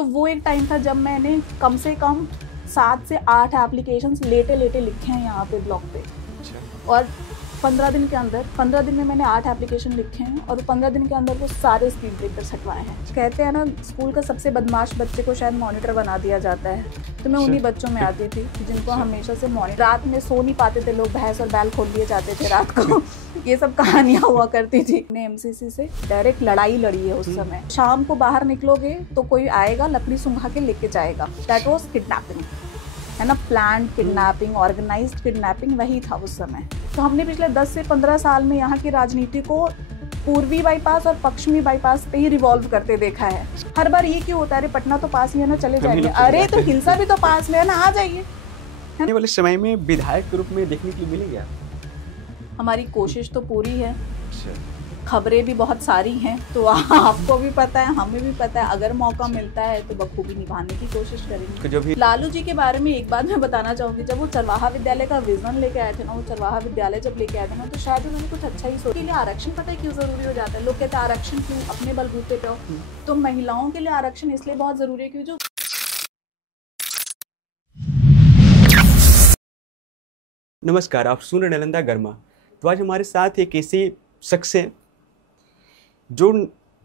तो वो एक टाइम था जब मैंने कम से कम 7 से 8 एप्लीकेशंस लेटे लेटे लिखे हैं यहाँ पे ब्लॉग पे। और 15 दिन में मैंने 8 एप्लीकेशन लिखे हैं और 15 दिन के अंदर वो सारे स्पीड ब्रेकर्स हटवाए हैं। कहते हैं ना, स्कूल का सबसे बदमाश बच्चे को शायद मॉनिटर बना दिया जाता है, तो मैं उन्हीं बच्चों में आती थी जिनको हमेशा से मॉनिटर। रात में सो नहीं पाते थे लोग, भैंस और बैल खोल दिए जाते थे रात को ये सब कहानियां हुआ करती थी। मैंने एमसीसी से डायरेक्ट लड़ाई लड़ी है उस समय। शाम को बाहर निकलोगे तो कोई आएगा लकड़ी सुंघा के लेके जाएगा। दैट वाज किडनैपिंग, है ना, प्लान्ड किडनैपिंग, ऑर्गेनाइज्ड किडनैपिंग, वही था उस समय। तो हमने पिछले 10 से 15 साल में यहाँ की राजनीति को पूर्वी बाईपास और पश्चिमी बाईपास पे ही रिवॉल्व करते देखा है। हर बार ये क्यों होता है, अरे पटना तो पास ही है ना, चले जाएंगे, अरे तो हिलसा भी तो पास में है ना, आ जाइए। आने वाले समय में विधायक के रूप में देखने के लिए मिलेगा? हमारी कोशिश तो पूरी है। खबरें भी बहुत सारी हैं, तो आपको भी पता है, हमें भी पता है, अगर मौका मिलता है तो बखूबी निभाने की कोशिश करेंगे। जो भी लालू जी के बारे में एक बात मैं बताना चाहूंगी, जब वो चरवाहा विद्यालय का विजन लेके आए थे ना, वो चरवाहा विद्यालय जब लेके आए थे ना, तो शायद उन्होंने कुछ अच्छा ही सोचा। के लिए आरक्षण पता है क्यों जरूरी हो जाता है? लोग कहते हैं आरक्षण क्यों, अपने बलबूते पे हो। तो महिलाओं के लिए आरक्षण इसलिए बहुत जरूरी है क्योंकि जो नमस्कार, आप सुन रहे नालंदा गर्मा। तो आज हमारे साथ एक ऐसे शख्स हैं जो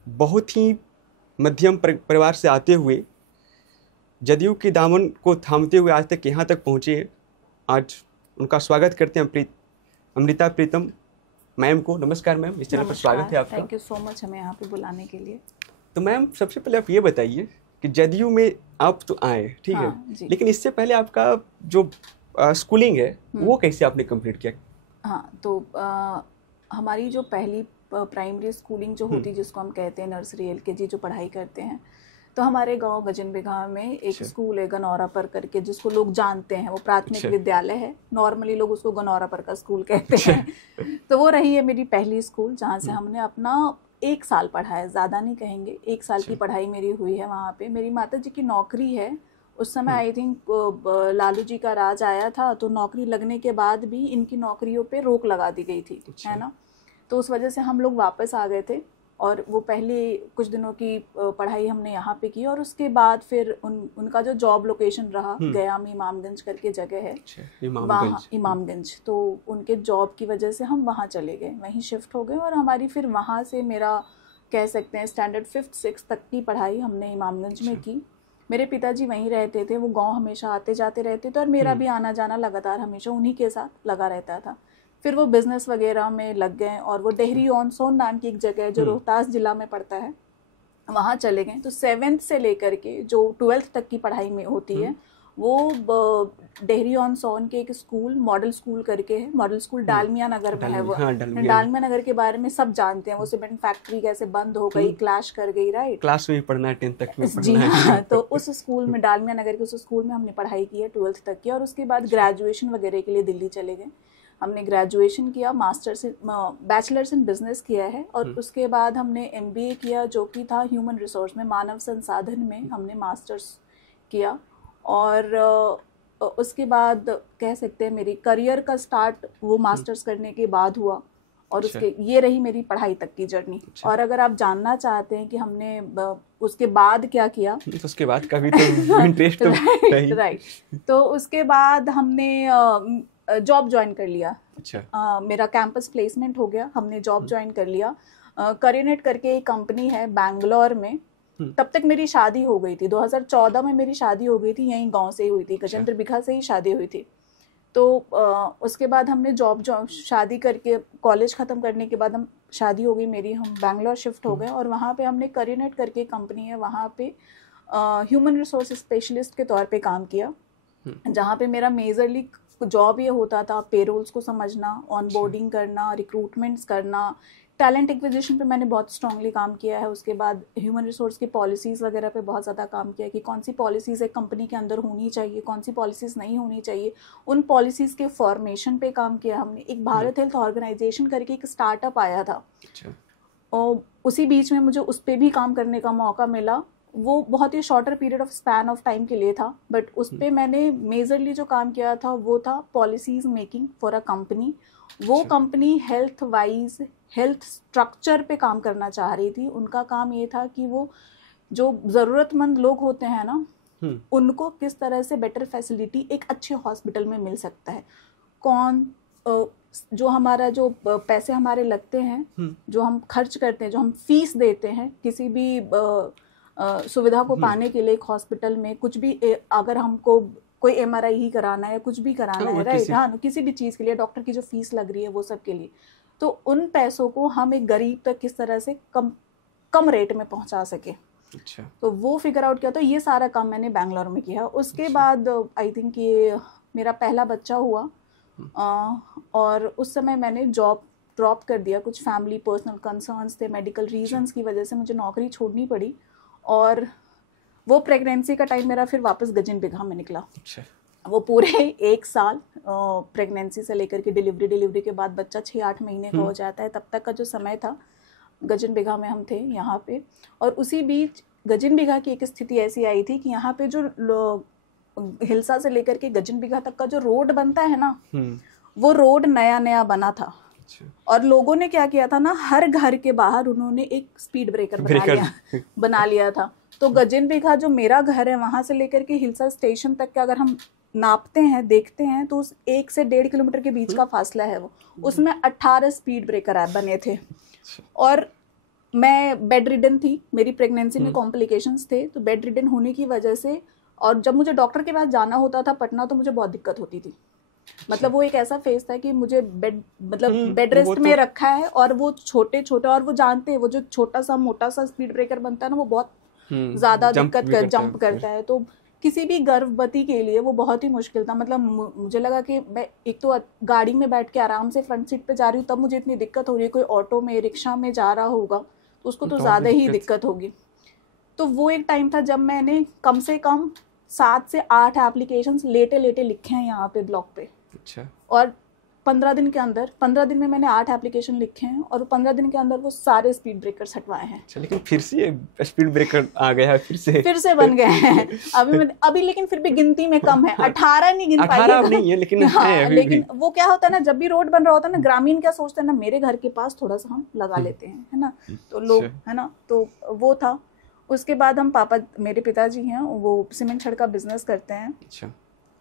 बहुत ही मध्यम परिवार से आते हुए जदयू के दामन को थामते हुए आज तक यहाँ तक पहुँचे हैं। आज उनका स्वागत करते हैं अमृता प्रीतम मैम को। नमस्कार मैम, इस चैनल पर स्वागत है आपका। थैंक यू सो मच हमें यहाँ पे बुलाने के लिए। तो मैम, सबसे पहले आप ये बताइए कि जदयू में आप तो आए, ठीक है, लेकिन इससे पहले आपका जो स्कूलिंग है वो कैसे आपने कंप्लीट किया? हाँ, तो हमारी जो पहली प्राइमरी स्कूलिंग जो होती है, जिसको हम कहते हैं नर्सरी एलकेजी जो पढ़ाई करते हैं, तो हमारे गांव गजन बिघा में एक स्कूल है गनौरा पर करके, जिसको लोग जानते हैं, वो प्राथमिक विद्यालय है। नॉर्मली लोग उसको गनौरा पर का स्कूल कहते हैं। तो वो रही है मेरी पहली स्कूल, जहाँ से हमने अपना 1 साल पढ़ा है, ज़्यादा नहीं कहेंगे, 1 साल की पढ़ाई मेरी हुई है वहाँ पे। मेरी माता जी की नौकरी है उस समय, आई थिंक लालू जी का राज आया था, तो नौकरी लगने के बाद भी इनकी नौकरियों पे रोक लगा दी गई थी, है ना। तो उस वजह से हम लोग वापस आ गए थे और वो पहले कुछ दिनों की पढ़ाई हमने यहाँ पे की। और उसके बाद फिर उनका जो जॉब लोकेशन रहा, गया में इमामगंज करके जगह है, वहाँ इमामगंज, तो उनके जॉब की वजह से हम वहाँ चले गए, वहीं शिफ्ट हो गए। और हमारी फिर वहाँ से, मेरा कह सकते हैं स्टैंडर्ड 5th 6th तक की पढ़ाई हमने इमामगंज में की। मेरे पिताजी वहीं रहते थे, वो गांव हमेशा आते जाते रहते थे और मेरा भी आना जाना लगातार हमेशा उन्हीं के साथ लगा रहता था। फिर वो बिजनेस वगैरह में लग गए और वो डेहरी ऑन सोन नाम की एक जगह है जो रोहतास जिला में पड़ता है, वहाँ चले गए। तो 7th से लेकर के जो 12th तक की पढ़ाई में होती है, वो डेहरी ऑन सोन के एक स्कूल, मॉडल स्कूल करके है, मॉडल स्कूल डालमिया नगर में है। वो डालमिया नगर के बारे में सब जानते हैं, वो सीमेंट फैक्ट्री कैसे बंद हो गई, क्लैश कर गई, राइट, क्लास में पढ़ना है, 10th तक में पढ़ना जी हाँ। तो उस स्कूल में, डालमिया नगर के उस स्कूल में हमने पढ़ाई की है 12th तक की। और उसके बाद ग्रेजुएशन वगैरह के लिए दिल्ली चले गए। हमने ग्रेजुएशन किया, बैचलर्स इन बिजनेस किया है, और उसके बाद हमने MBA किया, जो कि था ह्यूमन रिसोर्स में, मानव संसाधन में हमने मास्टर्स किया। और उसके बाद कह सकते हैं मेरी करियर का स्टार्ट वो मास्टर्स करने के बाद हुआ। और उसके ये रही मेरी पढ़ाई तक की जर्नी। और अगर आप जानना चाहते हैं कि हमने उसके बाद क्या किया, तो उसके बाद का भी तो इंटरेस्ट तो राइट, तो उसके बाद हमने जॉब ज्वाइन कर लिया। मेरा कैंपस प्लेसमेंट हो गया, हमने जॉब ज्वाइन कर लिया। करियनेट करके एक कंपनी है बैंगलोर में। तब तक मेरी शादी हो गई थी, 2014 में मेरी शादी हो गई थी, यहीं गांव से ही हुई थी, गजेंद्र बिघा से ही शादी हुई थी। तो उसके बाद हमने शादी करके, कॉलेज ख़त्म करने के बाद हम शादी हो गई मेरी, हम बैंगलोर शिफ्ट हो गए। और वहाँ पे हमने करियनेट करके कंपनी है, वहाँ पे ह्यूमन रिसोर्स स्पेशलिस्ट के तौर पे काम किया, जहाँ पे मेरा मेजरली जॉब ये होता था पेरोल्स को समझना, ऑनबोर्डिंग करना, रिक्रूटमेंट्स करना, टैलेंट एक्विजिशन पे मैंने बहुत स्ट्रांगली काम किया है। उसके बाद ह्यूमन रिसोर्स की पॉलिसीज़ वगैरह पे बहुत ज़्यादा काम किया कि कौन सी पॉलिसीज़ एक कंपनी के अंदर होनी चाहिए, कौन सी पॉलिसीज़ नहीं होनी चाहिए, उन पॉलिसीज़ के फॉर्मेशन पे काम किया हमने। एक भारत हेल्थ ऑर्गेनाइजेशन करके एक स्टार्टअप आया था, और उसी बीच में मुझे उस पर भी काम करने का मौका मिला। वो बहुत ही shorter period of span of time के लिए था, बट उस पर मैंने मेजरली जो काम किया था वो था policies making for a company. वो company health wise, health structure पे काम करना चाह रही थी। उनका काम ये था कि वो जो ज़रूरतमंद लोग होते हैं ना, उनको किस तरह से बेटर फैसिलिटी एक अच्छे हॉस्पिटल में मिल सकता है। कौन जो हमारा जो पैसे हमारे लगते हैं, जो हम खर्च करते हैं, जो हम फीस देते हैं किसी भी सुविधा को पाने के लिए एक हॉस्पिटल में, कुछ भी अगर हमको कोई MRI ही कराना है, कुछ भी कराना है, राइट, हाँ, किसी भी चीज़ के लिए डॉक्टर की जो फीस लग रही है वो सब के लिए, तो उन पैसों को हम एक गरीब तक किस तरह से कम रेट में पहुंचा सके। अच्छा। तो वो फिगर आउट किया। तो ये सारा काम मैंने बैंगलोर में किया। उसके बाद आई थिंक ये मेरा पहला बच्चा हुआ और उस समय मैंने जॉब ड्रॉप कर दिया। कुछ फैमिली पर्सनल कंसर्न्स थे, मेडिकल रीजंस की वजह से मुझे नौकरी छोड़नी पड़ी और वो प्रेगनेंसी का टाइम मेरा फिर वापस गजन बिघा में निकला। अच्छा। वो पूरे 1 साल प्रेगनेंसी से लेकर के डिलीवरी के बाद बच्चा 6-8 महीने का हो जाता है, तब तक का जो समय था गजन बिघा में हम थे यहाँ पे। और उसी बीच गजन बिघा की एक स्थिति ऐसी आई थी कि यहाँ पे जो हिलसा से लेकर के गजन बिघा तक का जो रोड बनता है ना, वो रोड नया बना था। और लोगों ने क्या किया था ना, हर घर के बाहर उन्होंने एक स्पीड ब्रेकर बना लिया था। तो गजन बिघा जो मेरा घर है वहां से लेकर के हिलसा स्टेशन तक के अगर हम नापते हैं, देखते हैं, तो उस 1 से 1.5 किलोमीटर के बीच का फासला है वो, उसमें 18 स्पीड ब्रेकर बने थे। और मैं बेड रिडन थी, मेरी प्रेगनेंसी में कॉम्प्लिकेशंस थे, तो बेड रिडन होने की वजह से, और जब मुझे डॉक्टर के पास जाना होता था पटना, तो मुझे बहुत दिक्कत होती थी। मतलब वो एक ऐसा फेज था कि मुझे बेड रेस्ट में रखा है, और वो छोटे और वो जानते हैं वो जो छोटा सा मोटा सा स्पीड ब्रेकर बनता है ना, वो बहुत ज्यादा जंप करता है। तो किसी भी गर्भवती के लिए वो बहुत ही मुश्किल था। मतलब मुझे लगा कि मैं एक तो गाड़ी में बैठ के आराम से फ्रंट सीट पे जा रही हूँ, तब मुझे इतनी दिक्कत हो रही है, कोई ऑटो में रिक्शा में जा रहा होगा तो उसको तो ज्यादा ही दिक्कत होगी। तो वो एक टाइम था जब मैंने कम से कम 7 से 8 एप्लीकेशंस लेटे लिखे हैं यहाँ पे ब्लॉग पे। अच्छा। और 15 दिन में मैंने 8 एप्लीकेशन लिखे हैं, और 15 दिन के अंदर वो सारे स्पीड ब्रेकर्स हटवाए हैं। अच्छा, लेकिन फिर से स्पीड ब्रेकर आ गया, फिर से बन गए हैं अभी लेकिन फिर भी गिनती में कम है। 18 नहीं गिन पाई, 18 नहीं है, लेकिन हाँ, है अभी लेकिन भी। वो क्या होता है ना, जब भी रोड बन रहा होता है ना, ग्रामीण क्या सोचते हैं ना, मेरे घर के पास थोड़ा सा हम लगा लेते हैं, है ना, तो लोग, है ना, तो वो था। उसके बाद हम मेरे पिताजी हैं, वो सीमेंट छड़ का बिजनेस करते हैं। अच्छा।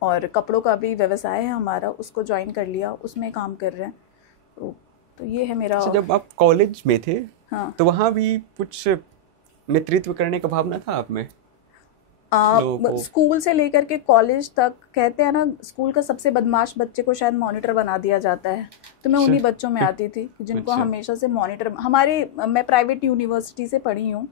और कपड़ों का भी व्यवसाय है हमारा, उसको ज्वाइन कर लिया, उसमें काम कर रहे हैं। तो ये है मेरा। जब आप कॉलेज में थे, हाँ, तो वहाँ भी कुछ नेतृत्व करने का भावना था आप में? स्कूल से लेकर के कॉलेज तक, कहते हैं ना, स्कूल का सबसे बदमाश बच्चे को शायद मॉनिटर बना दिया जाता है, तो मैं उन्हीं बच्चों में आती थी जिनको हमेशा से मॉनिटर। मैं प्राइवेट यूनिवर्सिटी से पढ़ी हूँ,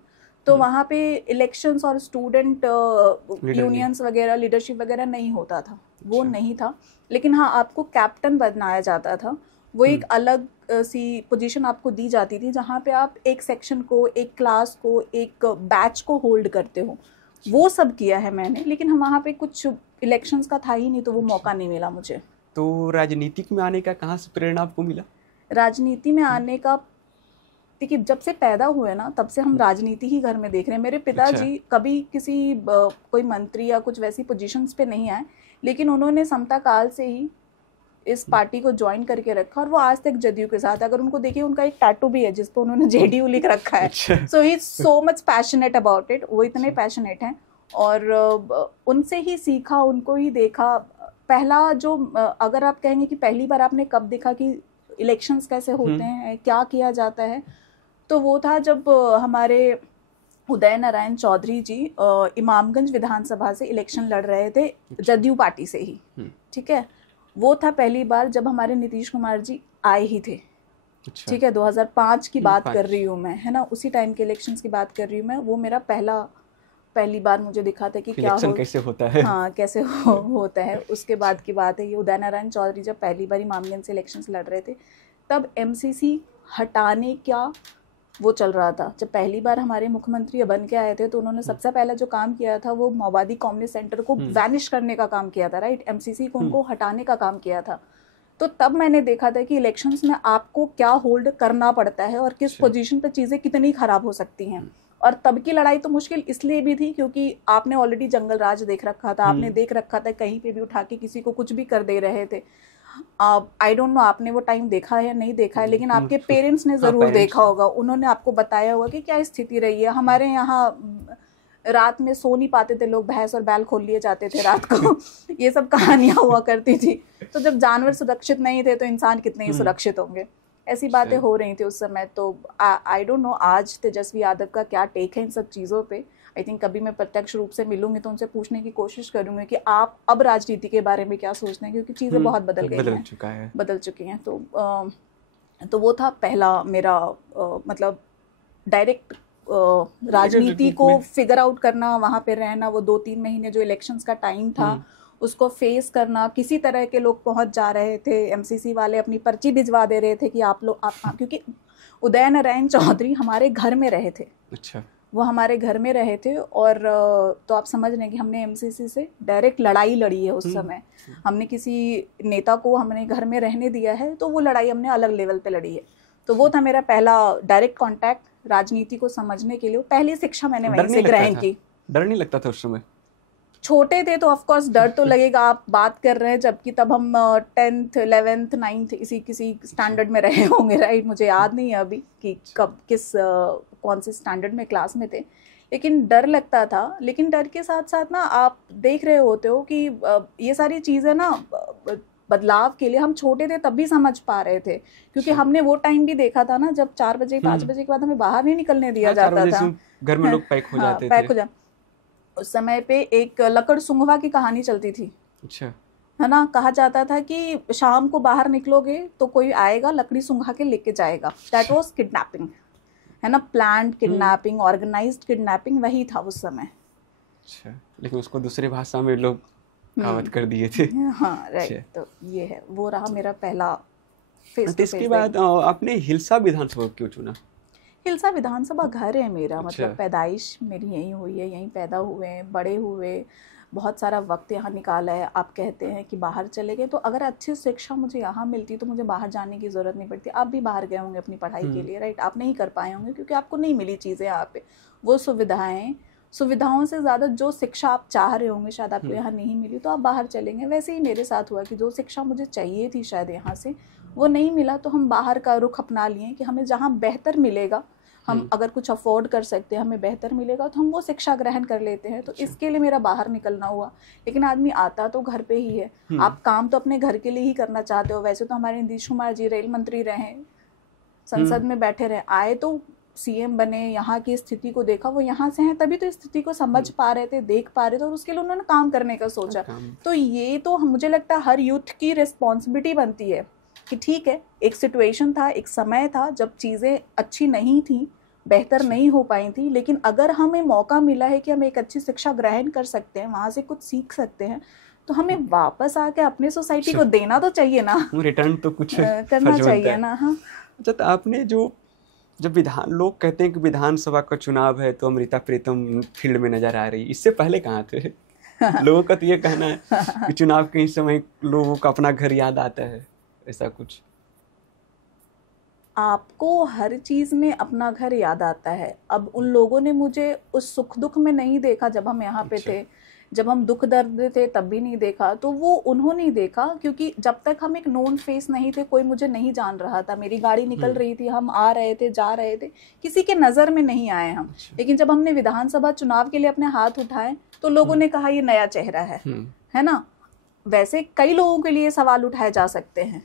तो वहाँ पे इलेक्शंस और स्टूडेंट यूनियंस वगैरह, लीडरशिप वगैरह नहीं होता था, वो नहीं था। लेकिन हाँ, आपको कैप्टन बनाया जाता था। वो एक अलग सी पोजीशन आपको दी जाती थी, जहाँ पे आप एक सेक्शन को, एक क्लास को, एक बैच को होल्ड करते हो। वो सब किया है मैंने, लेकिन हम वहाँ पे कुछ इलेक्शंस का था ही नहीं, तो वो मौका नहीं मिला मुझे। तो राजनीतिक में आने का कहाँ से प्रेरणा आपको मिला? राजनीति में आने का, देखिए, जब से पैदा हुए ना, तब से हम राजनीति ही घर में देख रहे हैं। मेरे पिताजी कभी किसी कोई मंत्री या कुछ वैसी पोजीशंस पे नहीं आए, लेकिन उन्होंने समता काल से ही इस पार्टी को ज्वाइन करके रखा, और वो आज तक जदयू के साथ। अगर उनको देखिए, उनका एक टैटू भी है जिस पर उन्होंने JDU लिख रखा है। So he is so much passionate about it. वो इतने पैशनेट हैं, और उनसे ही सीखा, उनको ही देखा। पहला जो, अगर आप कहेंगे कि पहली बार आपने कब देखा कि इलेक्शंस कैसे होते हैं, क्या किया जाता है, तो वो था जब हमारे उदय नारायण चौधरी जी इमामगंज विधानसभा से इलेक्शन लड़ रहे थे, जदयू पार्टी से ही, ठीक है। वो था पहली बार जब हमारे नीतीश कुमार जी आए ही थे। अच्छा। ठीक है, 2005 की बात कर रही हूँ मैं, है ना, उसी टाइम के इलेक्शंस की बात कर रही हूँ मैं। वो मेरा पहली बार मुझे दिखा था कि क्या कैसे होता है। हाँ, कैसे होता है। उसके बाद की बात है, ये उदय नारायण चौधरी जब पहली बार इमामगंज से इलेक्शंस लड़ रहे थे, तब MCC हटाने क्या वो चल रहा था। जब पहली बार हमारे मुख्यमंत्री बन के आए थे, तो उन्होंने सबसे पहला जो काम किया था, वो माओवादी कम्युनिस्ट सेंटर को वैनिश करने का काम किया था, राइट। MCC को उनको हटाने का काम किया था। तो तब मैंने देखा था कि इलेक्शंस में आपको क्या होल्ड करना पड़ता है, और किस पोजीशन पे चीजें कितनी खराब हो सकती हैं। और तब की लड़ाई तो मुश्किल इसलिए भी थी क्योंकि आपने ऑलरेडी जंगल राज देख रखा था, आपने देख रखा था कहीं पे भी उठा के किसी को कुछ भी कर दे रहे थे। आई डोंट नो आपने वो टाइम देखा है या नहीं देखा है, लेकिन आपके पेरेंट्स ने जरूर देखा होगा। उन्होंने आपको बताया होगा कि क्या स्थिति रही है। हमारे यहाँ रात में सो नहीं पाते थे लोग, भैंस और बैल खोल लिए जाते थे रात को। ये सब कहानियां हुआ करती थी। तो जब जानवर सुरक्षित नहीं थे तो इंसान कितने ही सुरक्षित होंगे, ऐसी बातें हो रही थी उस समय। तो आई डोंट नो आज तेजस्वी यादव का क्या टेक है इन सब चीज़ों पे। आई थिंक कभी मैं प्रत्यक्ष रूप से मिलूंगी तो उनसे पूछने की कोशिश करूंगी कि आप अब राजनीति के बारे में क्या सोचते हैं, क्योंकि चीज़ें बहुत बदल गई हैं, बदल चुकी हैं। तो वो था पहला मेरा मतलब डायरेक्ट राजनीति को फिगर आउट करना, वहाँ पे रहना, वो 2-3 महीने जो इलेक्शंस का टाइम था उसको फेस करना। किसी तरह के लोग पहुंच जा रहे थे, एमसीसी वाले अपनी पर्ची भिजवा दे रहे थे कि आप लोग क्योंकि उदय नारायण चौधरी हमारे घर में रहे थे। अच्छा। वो हमारे घर में रहे थे और तो आप समझ रहे हैं कि हमने एमसीसी से डायरेक्ट लड़ाई लड़ी है उस समय। हमने किसी नेता को हमने घर में रहने दिया है तो वो लड़ाई हमने अलग लेवल पे लड़ी है। तो वो था मेरा पहला डायरेक्ट कांटेक्ट राजनीति को समझने के लिए। पहली शिक्षा मैंने वहीं से ग्रहण की। डर नहीं लगता था उस समय? छोटे थे तो ऑफ कोर्स डर तो लगेगा। आप बात कर रहे हैं जबकि तब हम 10th 11th 9th किसी स्टैंडर्ड में रहे होंगे, राइट? मुझे याद नहीं है अभी कि कब कौन से स्टैंडर्ड में क्लास में थे, लेकिन डर लगता था। लेकिन डर के साथ साथ ना आप देख रहे होते हो कि ये सारी चीज़ें ना बदलाव के लिए हम छोटे थे तब भी समझ पा रहे थे, क्योंकि हमने वो टाइम भी देखा था ना जब 4 बजे 5 बजे के बाद हमें बाहर नहीं निकलने दिया जाता था, घर में लोग पैक हो जाते थे। उस समय पे एक लकड़ सुंघवा की कहानी चलती थी। अच्छा। है ना? कहा जाता था कि शाम को बाहर निकलोगे तो कोई आएगा लकड़ी सुंघा के लेके जाएगा। दैट वाज किडनैपिंग, है ना? प्लान्ड किडनैपिंग, ऑर्गेनाइज्ड किडनैपिंग, वही था उस समय। अच्छा, लेकिन उसको दूसरी भाषा में लोग कहावत कर दिए थे। हाँ, राइट। तो ये है, वो रहा मेरा पहला फेस टू फेस। इसके बाद आपने हिलसा विधानसभा क्यों चुना? हिलसा विधानसभा घर है मेरा। मतलब पैदाइश मेरी यहीं हुई है, यहीं पैदा हुए हैं, बड़े हुए, बहुत सारा वक्त यहाँ निकाला है। आप कहते हैं कि बाहर चले गए, तो अगर अच्छी शिक्षा मुझे यहाँ मिलती तो मुझे बाहर जाने की ज़रूरत नहीं पड़ती। आप भी बाहर गए होंगे अपनी पढ़ाई के लिए, राइट? आप नहीं कर पाए होंगे क्योंकि आपको नहीं मिली चीज़ें यहाँ पे, वो सुविधाओं से ज़्यादा जो शिक्षा आप चाह रहे होंगे शायद आपको यहाँ नहीं मिली, तो आप बाहर चलेंगे। वैसे ही मेरे साथ हुआ कि जो शिक्षा मुझे चाहिए थी शायद यहाँ से वो नहीं मिला, तो हम बाहर का रुख अपना लिए कि हमें जहाँ बेहतर मिलेगा, हम अगर कुछ अफोर्ड कर सकते हैं, हमें बेहतर मिलेगा तो हम वो शिक्षा ग्रहण कर लेते हैं। तो इसके लिए मेरा बाहर निकलना हुआ। लेकिन आदमी आता तो घर पे ही है, आप काम तो अपने घर के लिए ही करना चाहते हो। वैसे तो हमारे नीतीश कुमार जी रेल मंत्री रहे, संसद में बैठे रहे, आए तो सीएम बने, यहाँ की स्थिति को देखा, वो यहाँ से हैं तभी तो स्थिति को समझ पा रहे थे, देख पा रहे थे, और उसके लिए उन्होंने काम करने का सोचा। तो ये तो मुझे लगता है हर यूथ की रिस्पॉन्सिबिलिटी बनती है कि ठीक है, एक सिचुएशन था, एक समय था जब चीज़ें अच्छी नहीं थी, बेहतर नहीं हो पाई थी, लेकिन अगर हमें मौका मिला है कि हम एक अच्छी शिक्षा ग्रहण कर सकते हैं, वहाँ से कुछ सीख सकते हैं, तो हमें वापस आके अपने सोसाइटी को देना तो चाहिए ना, रिटर्न तो कुछ करना चाहिए ना। हाँ। अच्छा, तो आपने जब लोग कहते हैं कि विधानसभा का चुनाव है तो अमृता प्रीतम फील्ड में नजर आ रही, इससे पहले कहाँ थे? लोगों का तो ये कहना है कि चुनाव के समय लोगों का अपना घर याद आता है, ऐसा कुछ? आपको हर चीज़ में अपना घर याद आता है। अब उन लोगों ने मुझे उस सुख दुख में नहीं देखा जब हम यहाँ पे थे, जब हम दुख दर्द थे तब भी नहीं देखा, तो वो उन्होंने देखा, क्योंकि जब तक हम एक नोन फेस नहीं थे, कोई मुझे नहीं जान रहा था, मेरी गाड़ी निकल रही थी, हम आ रहे थे, जा रहे थे, किसी के नज़र में नहीं आए हम। लेकिन जब हमने विधानसभा चुनाव के लिए अपने हाथ उठाए तो लोगों ने कहा ये नया चेहरा है ना? वैसे कई लोगों के लिए सवाल उठाए जा सकते हैं,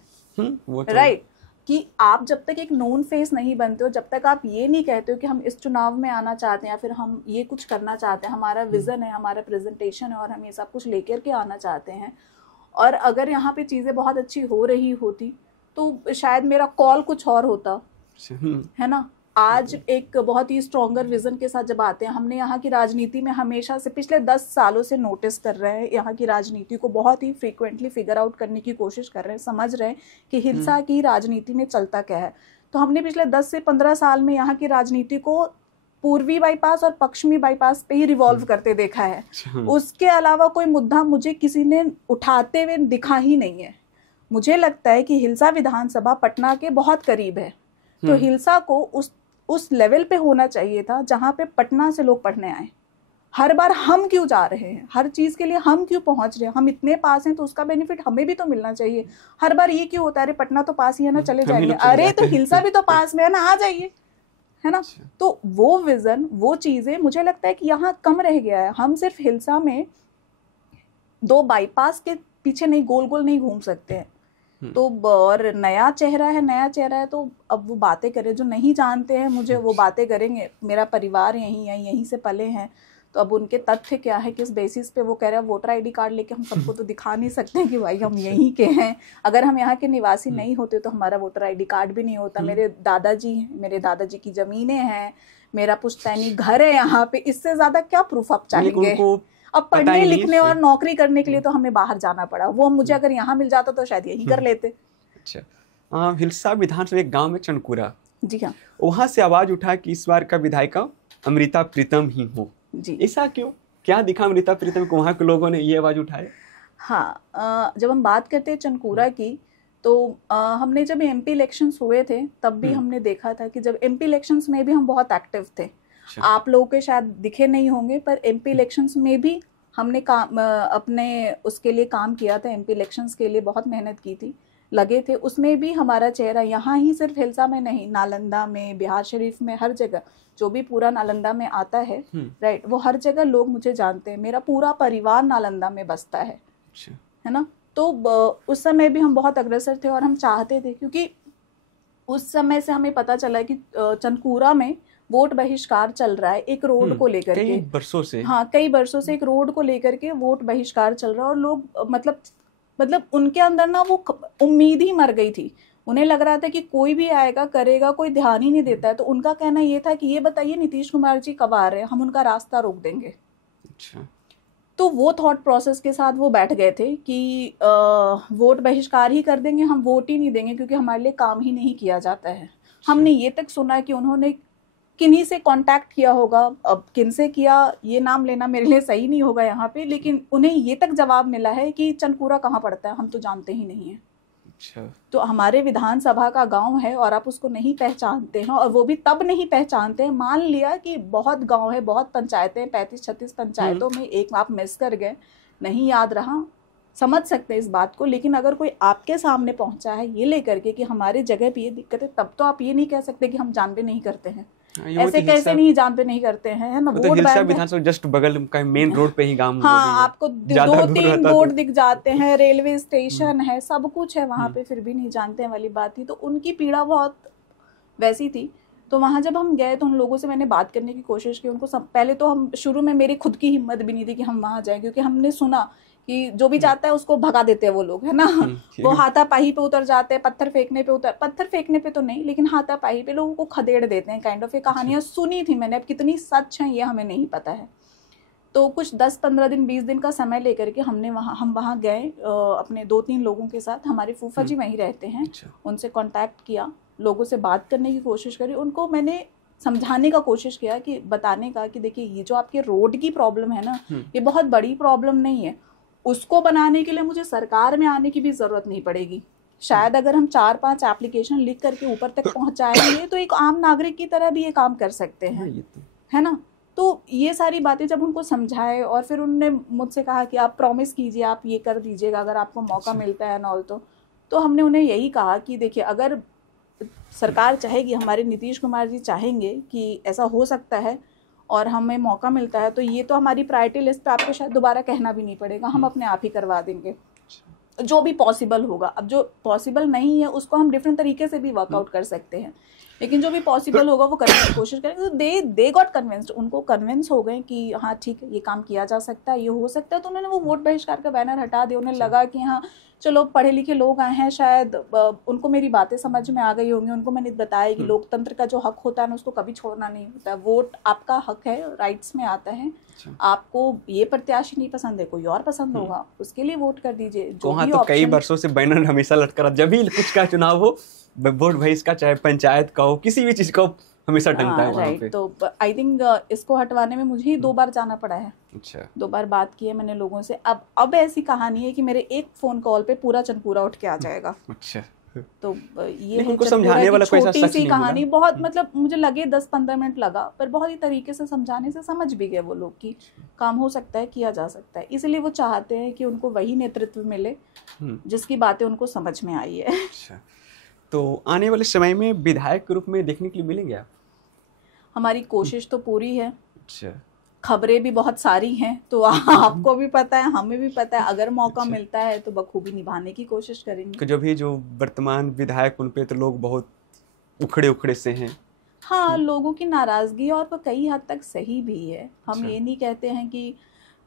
राइट? कि आप जब तक एक नोन फेस नहीं बनते हो, जब तक आप ये नहीं कहते हो कि हम इस चुनाव में आना चाहते हैं या फिर हम ये कुछ करना चाहते हैं, हमारा विजन है, हमारा प्रेजेंटेशन है और हम ये सब कुछ लेकर के आना चाहते हैं, और अगर यहाँ पे चीज़ें बहुत अच्छी हो रही होती तो शायद मेरा कॉल कुछ और होता, है ना? आज एक बहुत ही स्ट्रॉन्गर विजन के साथ जब आते हैं, हमने यहाँ की राजनीति में हमेशा से पिछले 10 सालों से नोटिस कर रहे हैं, यहाँ की राजनीति को बहुत ही फ्रीक्वेंटली फिगर आउट करने की कोशिश कर रहे हैं, समझ रहे हैं कि हिंसा की राजनीति में चलता क्या है। तो हमने पिछले 10 से 15 साल में यहाँ की राजनीति को पूर्वी बाईपास और पश्चिमी बाईपास पे ही रिवॉल्व करते देखा है। उसके अलावा कोई मुद्दा मुझे किसी ने उठाते हुए दिखा ही नहीं है। मुझे लगता है कि हिलसा विधानसभा पटना के बहुत करीब है, तो हिलसा को उस लेवल पे होना चाहिए था जहाँ पे पटना से लोग पढ़ने आए। हर बार हम क्यों जा रहे हैं, हर चीज़ के लिए हम क्यों पहुँच रहे हैं? हम इतने पास हैं तो उसका बेनिफिट हमें भी तो मिलना चाहिए। हर बार ये क्यों होता है, अरे पटना तो पास ही है ना, चले जाएंगे, अरे तो हिलसा भी तो पास में है ना, आ जाइए। है ना। तो वो विजन, वो चीजें मुझे लगता है कि यहाँ कम रह गया है। हम सिर्फ हिल्सा में 2 बाईपास के पीछे नहीं गोल गोल नहीं घूम सकते हैं। तो और नया चेहरा है तो अब वो बातें करे, जो नहीं जानते हैं मुझे वो बातें करेंगे। मेरा परिवार यहीं है, यहीं से पले हैं, तो अब उनके तथ्य क्या है, किस बेसिस पे वो कह रहे हैं। वोटर आईडी कार्ड लेके हम सबको तो दिखा नहीं सकते कि भाई हम यहीं के हैं। अगर हम यहाँ के निवासी नहीं होते तो हमारा वोटर आईडी कार्ड भी नहीं होता। मेरे दादाजी की जमीनें हैं, मेरा पुश्तैनी घर है यहाँ पे, इससे ज्यादा क्या प्रूफ आप चाहेंगे। अब पढ़ने लिखने और नौकरी करने के लिए तो हमें बाहर जाना पड़ा। वो मुझे अगर यहाँ मिल जाता तो शायद यही कर लेते। अच्छा, हिल्सा विधानसभा एक गांव में चनकुरा, जी हाँ, वहां से आवाज उठा कि इस बार का विधायिका अमृता प्रीतम ही हो। जी, ऐसा क्यों, क्या दिखा अमृता प्रीतम को वहां के लोगों ने ये आवाज उठाए? हाँ, जब हम बात करते हैं चनकुरा की, तो हमने जब एमपी इलेक्शंस हुए थे तब भी हमने देखा था कि जब एमपी इलेक्शंस में भी हम बहुत एक्टिव थे। आप लोगों के शायद दिखे नहीं होंगे, पर एमपी इलेक्शंस में भी हमने अपने उसके लिए काम किया था। एमपी इलेक्शंस के लिए बहुत मेहनत की थी, लगे थे। उसमें भी हमारा चेहरा यहाँ ही सिर्फ हिल्सा में नहीं, नालंदा में, बिहार शरीफ में, हर जगह, जो भी पूरा नालंदा में आता है, राइट, वो हर जगह लोग मुझे जानते हैं। मेरा पूरा परिवार नालंदा में बसता है ना। तो उस समय भी हम बहुत अग्रसर थे और हम चाहते थे, क्योंकि उस समय से हमें पता चला कि चनकुरा में वोट बहिष्कार चल रहा है एक रोड को लेकर के। कई वर्षों से, हाँ, कई वर्षों से एक रोड को लेकर के वोट बहिष्कार चल रहा है। और लोग मतलब उनके अंदर ना वो उम्मीद ही मर गई थी। उन्हें लग रहा था कि कोई भी आएगा करेगा, कोई ध्यान ही नहीं देता है। तो उनका कहना ये था कि ये बताइए नीतीश कुमार जी कब आ रहे हैं, हम उनका रास्ता रोक देंगे। अच्छा, तो वो थॉट प्रोसेस के साथ वो बैठ गए थे कि वोट बहिष्कार ही कर देंगे, हम वोट ही नहीं देंगे, क्योंकि हमारे लिए काम ही नहीं किया जाता है। हमने ये तक सुना कि उन्होंने किन्हीं से कांटेक्ट किया होगा। अब किन से किया ये नाम लेना मेरे लिए सही नहीं होगा यहाँ पे, लेकिन उन्हें ये तक जवाब मिला है कि चनकुरा कहाँ पड़ता है हम तो जानते ही नहीं है। अच्छा, तो हमारे विधानसभा का गांव है और आप उसको नहीं पहचानते हैं, और वो भी तब नहीं पहचानते हैं, मान लिया कि बहुत गांव है, बहुत पंचायतें, 35-36 पंचायतों में एक आप मिस कर गए, नहीं याद रहा, समझ सकते हैं इस बात को। लेकिन अगर कोई आपके सामने पहुंचा है ये लेकर के कि हमारे जगह पे ये दिक्कत है, तब तो आप ये नहीं कह सकते कि हम जानते नहीं करते हैं। ऐसे कैसे नहीं जानते नहीं करते हैं, है ना। वोट बैंक विधानसभा जस्ट बगल का मेन रोड पे ही गांव। हाँ, आपको 2-3 बोर्ड दिख जाते हैं, रेलवे स्टेशन है, सब कुछ है वहां पे, फिर भी नहीं जानते हैं वाली बात थी। तो उनकी पीड़ा बहुत वैसी थी। तो वहां जब हम गए तो उन लोगों से मैंने बात करने की कोशिश की। उनको पहले तो हम शुरू में मेरी खुद की हिम्मत भी नहीं थी कि हम वहां जाएं, क्योंकि हमने सुना कि जो भी जाता है उसको भगा देते हैं वो लोग, है ना। वो हाथापाई पे उतर जाते हैं, पत्थर फेंकने पे तो नहीं, लेकिन हाथापाई पे लोगों को खदेड़ देते हैं, काइंड ऑफ। ये कहानियां सुनी थी मैंने, अब कितनी सच हैं ये हमें नहीं पता है। तो कुछ 10-15 दिन 20 दिन का समय लेकर के हम वहाँ गए अपने 2-3 लोगों के साथ। हमारे फूफा जी वहीं रहते हैं, उनसे कांटेक्ट किया, लोगों से बात करने की कोशिश करी। उनको मैंने समझाने का कोशिश किया, कि बताने का कि देखिए ये जो आपके रोड की प्रॉब्लम है ना, ये बहुत बड़ी प्रॉब्लम नहीं है। उसको बनाने के लिए मुझे सरकार में आने की भी जरूरत नहीं पड़ेगी। शायद अगर हम 4-5 एप्लीकेशन लिख करके ऊपर तक पहुंचाएंगे तो एक आम नागरिक की तरह भी ये काम कर सकते हैं, है ना। तो ये सारी बातें जब उनको समझाए, और फिर उन्होंने मुझसे कहा कि आप प्रॉमिस कीजिए, आप ये कर दीजिएगा अगर आपको मौका मिलता है नॉल। तो हमने उन्हें यही कहा कि देखिए, अगर सरकार चाहेगी, हमारे नीतीश कुमार जी चाहेंगे कि ऐसा हो सकता है और हमें मौका मिलता है, तो ये तो हमारी प्रायोरिटी लिस्ट पे आपको शायद दोबारा कहना भी नहीं पड़ेगा, हम अपने आप ही करवा देंगे जो भी पॉसिबल होगा। अब जो पॉसिबल नहीं है उसको हम डिफरेंट तरीके से भी वर्कआउट कर सकते हैं, लेकिन जो भी पॉसिबल होगा वो करने की कोशिश करेंगे। तो दे गॉट कन्विंस्ड, उनको कन्विंस हो गए कि हाँ ठीक है, ये काम किया जा सकता है, ये हो सकता है। तो उन्होंने वो वोट बहिष्कार का बैनर हटा दिया। उन्हें लगा कि हाँ चलो, पढ़े लिखे लोग आए हैं, शायद उनको मेरी बातें समझ में आ गई होंगी। उनको मैंने बताया कि लोकतंत्र का जो हक होता है ना, उसको कभी छोड़ना नहीं होता है। वोट आपका हक है, राइट्स में आता है। आपको ये प्रत्याशी नहीं पसंद है, कोई और पसंद होगा, उसके लिए वोट कर दीजिए। जो भी तो कई वर्षों से बैनर हमेशा लटका रहा, जब भी कुछ का चुनाव हो, वोट बहिष्कार, चाहे पंचायत का हो, किसी भी चीज का हो, हमेशा टंगता है वहाँ पे। तो आई थिंक इसको हटवाने में मुझे ही 2 बार जाना पड़ा है। अच्छा, 2 बार बात की है मैंने लोगों से। अब ऐसी कहानी है कि मेरे एक फोन कॉल पे पूरा चनपुरा उठ के आ जाएगा। अच्छा, तो ये है समझाने वाला कोई छोटी सी कहानी। बहुत मतलब मुझे लगे 10-15 मिनट लगा, पर बहुत ही तरीके से समझाने से समझ भी गए वो लोग कि काम हो सकता है, किया जा सकता है। इसलिए वो चाहते हैं कि उनको वही नेतृत्व मिले जिसकी बातें उनको समझ में आई है। अच्छा, तो आने वाले समय में विधायक के रूप में देखने के लिए मिलेंगे आप? हमारी कोशिश तो पूरी है। अच्छा। खबरें भी बहुत सारी हैं, तो आपको भी पता है, हमें भी पता है, अगर मौका मिलता है तो बखूबी निभाने की कोशिश करेंगे। जो भी जो वर्तमान विधायक उन पे तो लोग बहुत उखड़े उखड़े से हैं। हाँ, लोगों की नाराजगी और वो कई हद तक सही भी है। हम ये नहीं कहते हैं कि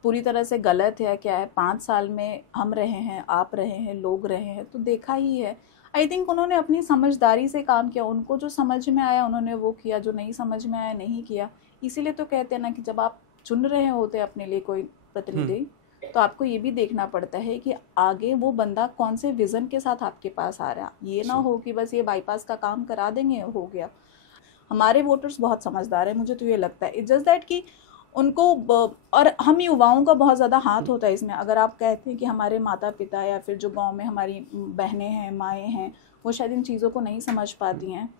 पूरी तरह से गलत है, क्या है। 5 साल में हम रहे हैं, आप रहे हैं, लोग रहे हैं, तो देखा ही है। आई थिंक उन्होंने अपनी समझदारी से काम किया, उनको जो समझ में आया उन्होंने वो किया, जो नहीं समझ में आया नहीं किया। इसीलिए तो कहते हैं ना कि जब आप चुन रहे होते हैं अपने लिए कोई प्रतिनिधि, तो आपको ये भी देखना पड़ता है कि आगे वो बंदा कौन से विजन के साथ आपके पास आ रहा है। ये ना हो कि बस ये बाईपास का काम करा देंगे, हो गया। हमारे वोटर्स बहुत समझदार है, मुझे तो ये लगता है। इट्स जस्ट दैट कि उनको और हम युवाओं का बहुत ज़्यादा हाथ होता है इसमें। अगर आप कहते हैं कि हमारे माता पिता या फिर जो गांव में हमारी बहनें हैं, माएँ हैं, वो शायद इन चीज़ों को नहीं समझ पाती हैं,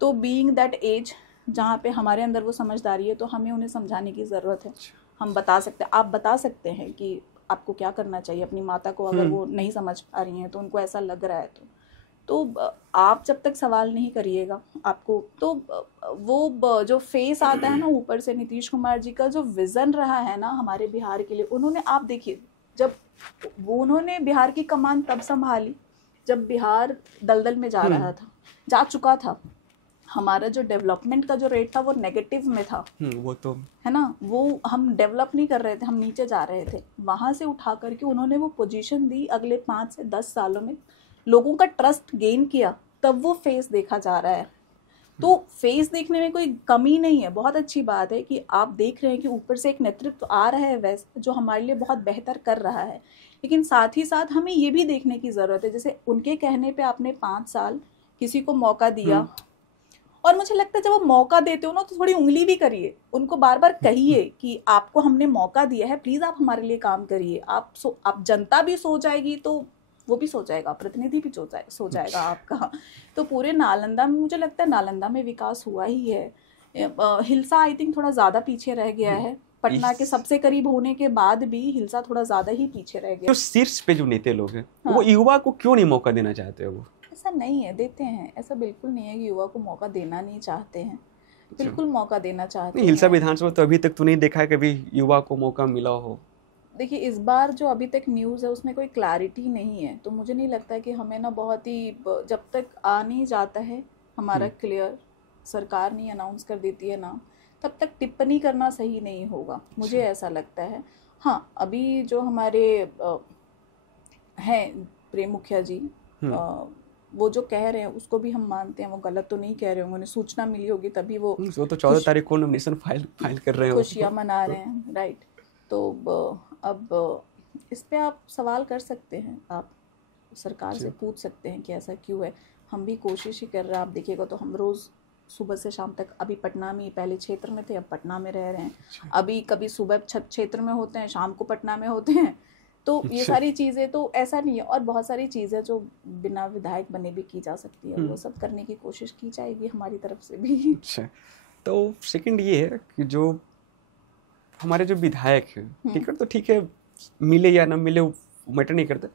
तो बीइंग दैट एज जहाँ पे हमारे अंदर वो समझदारी है, तो हमें उन्हें समझाने की ज़रूरत है। हम बता सकते हैं, आप बता सकते हैं कि आपको क्या करना चाहिए अपनी माता को, अगर वो नहीं समझ पा रही हैं, तो उनको ऐसा लग रहा है तो आप जब तक सवाल नहीं करिएगा आपको, तो वो जो फेस आता है ना ऊपर से, नीतीश कुमार जी का जो विज़न रहा है ना हमारे बिहार के लिए, उन्होंने, आप देखिए, जब वो उन्होंने बिहार की कमान तब संभाली जब बिहार दलदल में जा चुका था। हमारा जो डेवलपमेंट का जो रेट था वो नेगेटिव में था, वो तो है ना, वो हम डेवलप नहीं कर रहे थे, हम नीचे जा रहे थे। वहाँ से उठा करके उन्होंने वो पोजीशन दी, अगले 5 से 10 सालों में लोगों का ट्रस्ट गेन किया, तब वो फेस देखा जा रहा है। तो फेस देखने में कोई कमी नहीं है, बहुत अच्छी बात है कि आप देख रहे हैं कि ऊपर से एक नेतृत्व आ रहा है वैसे, जो हमारे लिए बहुत बेहतर कर रहा है। लेकिन साथ ही साथ हमें ये भी देखने की ज़रूरत है, जैसे उनके कहने पे आपने 5 साल किसी को मौका दिया, और मुझे लगता है जब वो मौका देते हो ना, तो थोड़ी उंगली भी करिए, उनको बार बार कहिए कि आपको हमने मौका दिया है, प्लीज़ आप हमारे लिए काम करिए। आप जनता भी सो जाएगी तो वो भी सो जाएगा, प्रतिनिधि भी सो जाएगा आपका। तो पूरे नालंदा में, मुझे लगता है नालंदा में विकास हुआ ही है। हिल्सा आई थिंक थोड़ा ज़्यादा पीछे रह गया है, पटना के सबसे करीब होने के बाद भी हिल्सा थोड़ा ज़्यादा ही पीछे रह गया। तो शीर्ष पे जो नेता लोग हैं, वो युवा को क्यों नहीं मौका देना चाहते? वो ऐसा नहीं है, देते हैं, ऐसा बिल्कुल नहीं है कि युवा को मौका देना नहीं चाहते हैं, बिल्कुल मौका देना चाहते हैं। हिल्सा विधानसभा तो अभी तक तो नहीं देखा है कभी युवा को मौका मिला हो। देखिए, इस बार जो अभी तक न्यूज़ है उसमें कोई क्लैरिटी नहीं है, तो मुझे नहीं लगता कि हमें ना बहुत ही, जब तक आ नहीं जाता है हमारा क्लियर, सरकार नहीं अनाउंस कर देती है नाम, तब तक टिप्पणी करना सही नहीं होगा, मुझे ऐसा लगता है। हाँ, अभी जो हमारे हैं प्रेम मुखिया जी, वो जो कह रहे हैं उसको भी हम मानते हैं, वो गलत तो नहीं कह रहे होंगे, उन्हें सूचना मिली होगी तभी वो तो 14 तारीख को नॉमिनेशन फाइल कर रहे हैं, खुशियाँ मना रहे हैं, राइट। तो अब इस पे आप सवाल कर सकते हैं, आप सरकार से पूछ सकते हैं कि ऐसा क्यों है। हम भी कोशिश ही कर रहे हैं, आप देखिएगा तो हम रोज़ सुबह से शाम तक, अभी पटना में, पहले क्षेत्र में थे, अब पटना में रह रहे हैं। अभी कभी सुबह क्षेत्र में होते हैं, शाम को पटना में होते हैं। तो ये सारी चीज़ें, तो ऐसा नहीं है, और बहुत सारी चीज़ें जो बिना विधायक बने भी की जा सकती है, वो सब करने की कोशिश की जाएगी हमारी तरफ से भी। अच्छा, तो सेकंड ये है कि जो हमारे जो विधायक हैं, टिकट तो ठीक है, मिले या ना मिले मैटर नहीं करता,